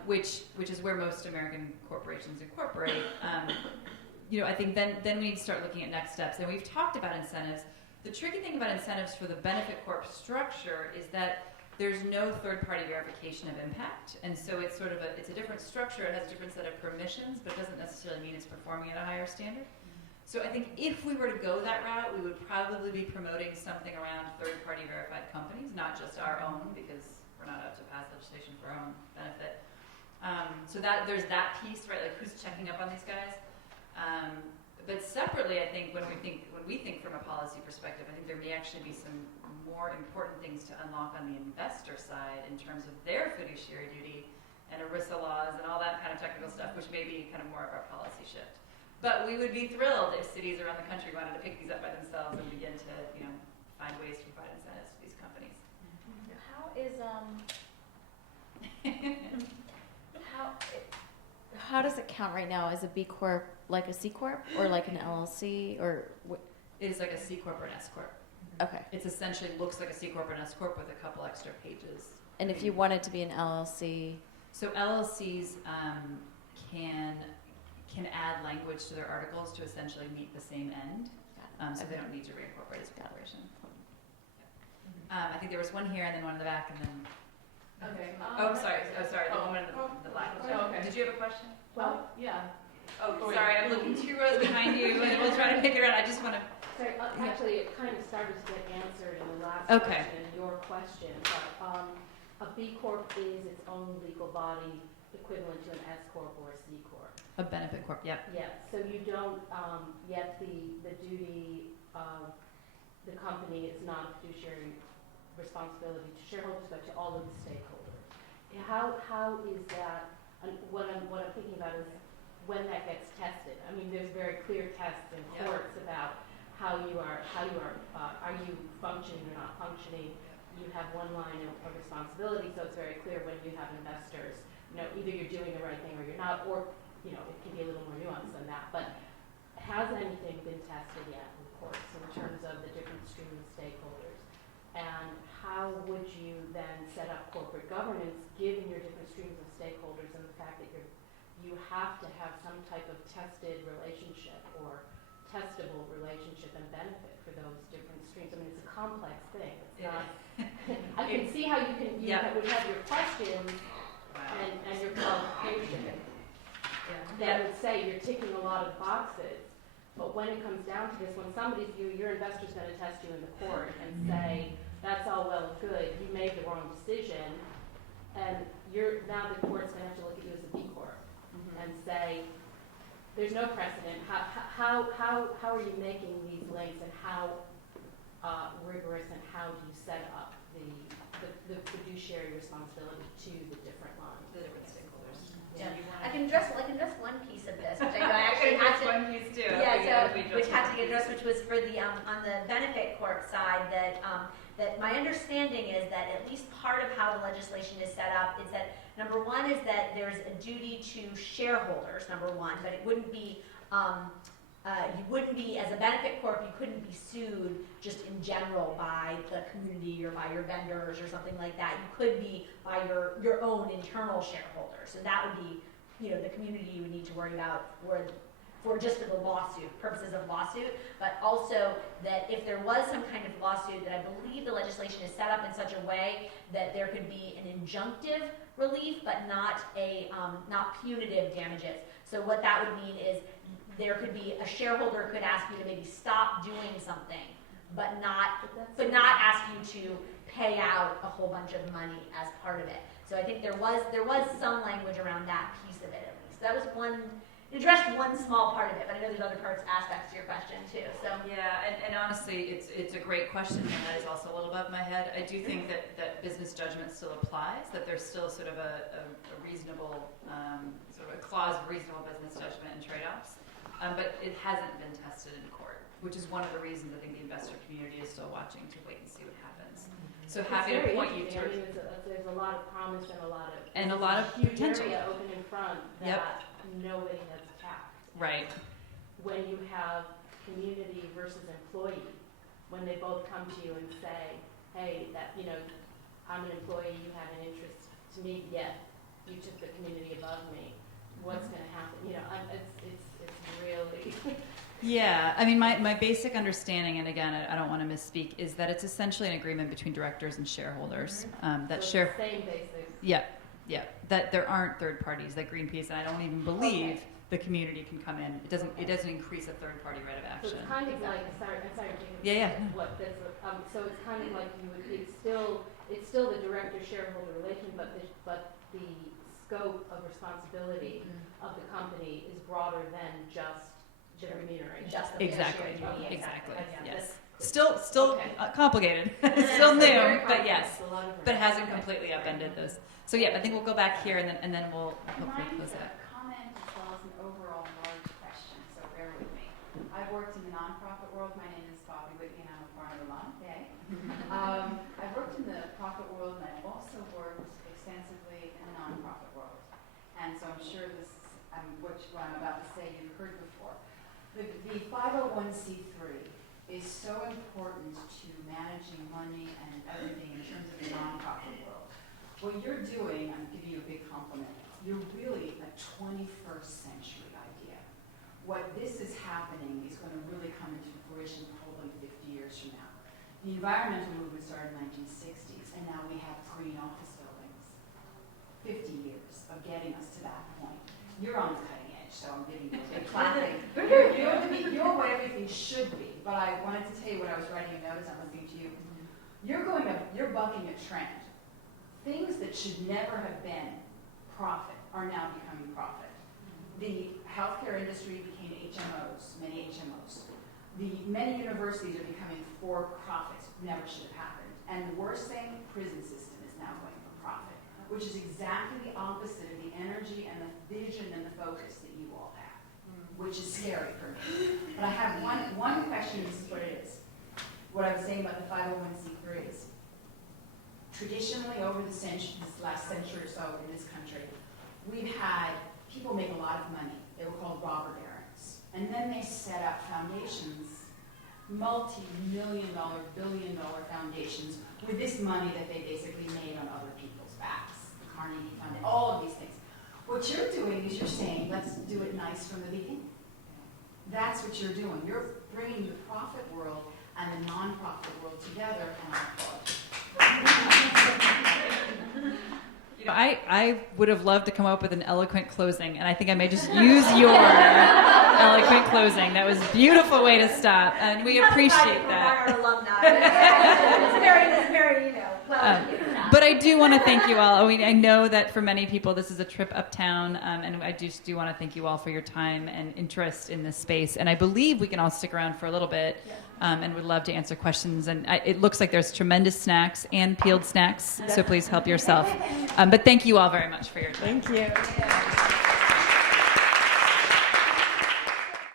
which is where most American corporations incorporate. I think then we need to start looking at next steps. And we've talked about incentives. The tricky thing about incentives for the Benefit Corp structure is that there's no third-party verification of impact, and so it's sort of it's a different structure. It has a different set of permissions, but it doesn't necessarily mean it's performing at a higher standard. So I think if we were to go that route, we would probably be promoting something around third-party verified companies, not just our own, because we're not up to pass legislation for our own benefit. So that there's that piece, right? Like who's checking up on these guys? But separately, I think when we think from a policy perspective, I think there may actually be some more important things to unlock on the investor side in terms of their fiduciary duty and ERISA laws and all that kind of technical stuff, which may be kind of more of our policy shift. But we would be thrilled if cities around the country wanted to pick these up by themselves and begin to, find ways to provide incentives to these companies. How is how does it count right now? Is a B Corp like a C Corp or like an LLC or? It is like a C Corp or an S Corp. Okay. It essentially looks like a C Corp or an S Corp with a couple extra pages. And if you wanted to be an LLC? So LLCs can add language to their articles to essentially meet the same end. So they don't need to reincorporate as a corporation. I think there was one here and then one in the back and then... Okay. Sorry. The woman in the black. Okay. Did you have a question? Well, yeah. Oh, sorry. I'm looking 2 rows behind you and we'll try to pick it around. I just want to... Sorry, actually, it kind of started to get answered in the last Okay. question, your question. But a B Corp is its own legal body equivalent to an S Corp or a C Corp. A Benefit Corp, yep. Yeah, so you don't, yet the duty of the company is not a fiduciary responsibility to shareholders, but to all of the stakeholders. How is that, and what I'm thinking about is when that gets tested. I mean, there's very clear tests in courts about how you are you functioning or not functioning? You have one line of responsibility, so it's very clear when you have investors, either you're doing the right thing or you're not, or, it can be a little more nuanced than that. But has anything been tested yet in courts in terms of the different stream of stakeholders? And how would you then set up corporate governance given your different streams of stakeholders and the fact that you have to have some type of tested relationship or testable relationship and benefit for those different streams? I mean, it's a complex thing. It's not. I can see how you would have your questions and your qualification. That would say you're ticking a lot of boxes, but when it comes down to this, when your investor's going to test you in the court and say that's all well and good, you made the wrong decision, and now the court's going to there's no precedent. How are you making these links, and how rigorous, and how do you set up the fiduciary responsibility to the different lines, the different stakeholders? Yeah. I can address one piece of this, which I know I actually had to. One piece too. Yeah, so which had to get addressed, which was for the on the Benefit Corp side. That my understanding is that at least part of how the legislation is set up is that number one is that there's a duty to shareholders. Number one, but it wouldn't be. You wouldn't be, as a Benefit Corp, you couldn't be sued just in general by the community or by your vendors or something like that. You could be by your own internal shareholders. So that would be, the community you would need to worry about for just for the lawsuit, purposes of lawsuit, but also that if there was some kind of lawsuit, that I believe the legislation is set up in such a way that there could be an injunctive relief, but not punitive damages. So what that would mean is there could be a shareholder could ask you to maybe stop doing something, but not ask you to pay out a whole bunch of money as part of it. So I think there was some language around that piece of it at least. That was it addressed one small part of it, but I know there's other aspects to your question too. So yeah, and honestly, it's a great question, and that is also a little above my head. I do think that business judgment still applies, that there's still sort of a reasonable, sort of a clause of reasonable business judgment and trade-offs. But it hasn't been tested in court, which is one of the reasons I think the investor community is still watching to wait and see what happens. So happy to point you to. There's a lot of promise and a lot of huge potential. Area open in front that nobody has tapped. Right. When you have community versus employee, when they both come to you and say, "Hey, I'm an employee, you have an interest to me, yet you took the community above me. What's going to happen?" It's really. Yeah, I mean, my basic understanding, and again, I don't want to misspeak, is that it's essentially an agreement between directors and shareholders. That so same basics. Yeah, that there aren't third parties like Greenpeace, and I don't even believe the community can come in. It doesn't increase a third party right of action. So it's kind of like sorry. Yeah. What this? So it's kind of like it's still the director shareholder relation, but the scope of responsibility of the company is broader than just the remuneration. Exactly. Yes. Still Complicated. Still new, but yes. But hasn't completely upended those. So yeah, I think we'll go back here and then we'll hopefully close that. Mine is a comment as well as an overall large question, so bear with me. I've worked in the nonprofit world. My name is Bobby Whitney, and I'm a Barnard alum. Yay. I've worked in the profit world, and I've also worked extensively in the nonprofit world. And so I'm sure what I'm about to say you've heard before. The 501c3 is so important to managing money and everything in terms of the nonprofit world. What you're doing, I'm giving you a big compliment, you're really a 21st century idea. What this is happening is going to really come into fruition probably 50 years from now. The environmental movement started in the 1960s, and now we have green office buildings. 50 years of getting us to that point. You're on the cutting edge, so I'm giving you a big clapping. You're what everything should be, but I wanted to tell you what I was writing a note as I'm listening to you. You're bucking a trend. Things that should never have been profit are now becoming profit. The healthcare industry became HMOs, many HMOs. Many universities are becoming for-profit, never should have happened. And the worst thing, prison system is now going for profit, which is exactly the opposite of the energy and the vision and the focus that you all have, which is scary for me. But I have one question, this is what it is. What I was saying about the 501c3s. Traditionally, over this last century or so in this country, we've had people make a lot of money. They were called robber barons. And then they set up foundations, multi-million-dollar, billion-dollar foundations with this money that they basically made on other people's backs. The Carnegie Foundation, all of these things. What you're doing is you're saying, let's do it nice from the beginning. That's what you're doing. You're bringing the profit world and the non-profit world together, and I applaud you. I would have loved to come up with an eloquent closing, and I think I may just use your eloquent closing. That was a beautiful way to stop, and we appreciate that. Alumni. It's very, But I do want to thank you all. I know that for many people this is a trip uptown, and I just do want to thank you all for your time and interest in this space. And I believe we can all stick around for a little bit, and would love to answer questions. And it looks like there's tremendous snacks and peeled snacks, so please help yourself. But thank you all very much for your time. Thank you.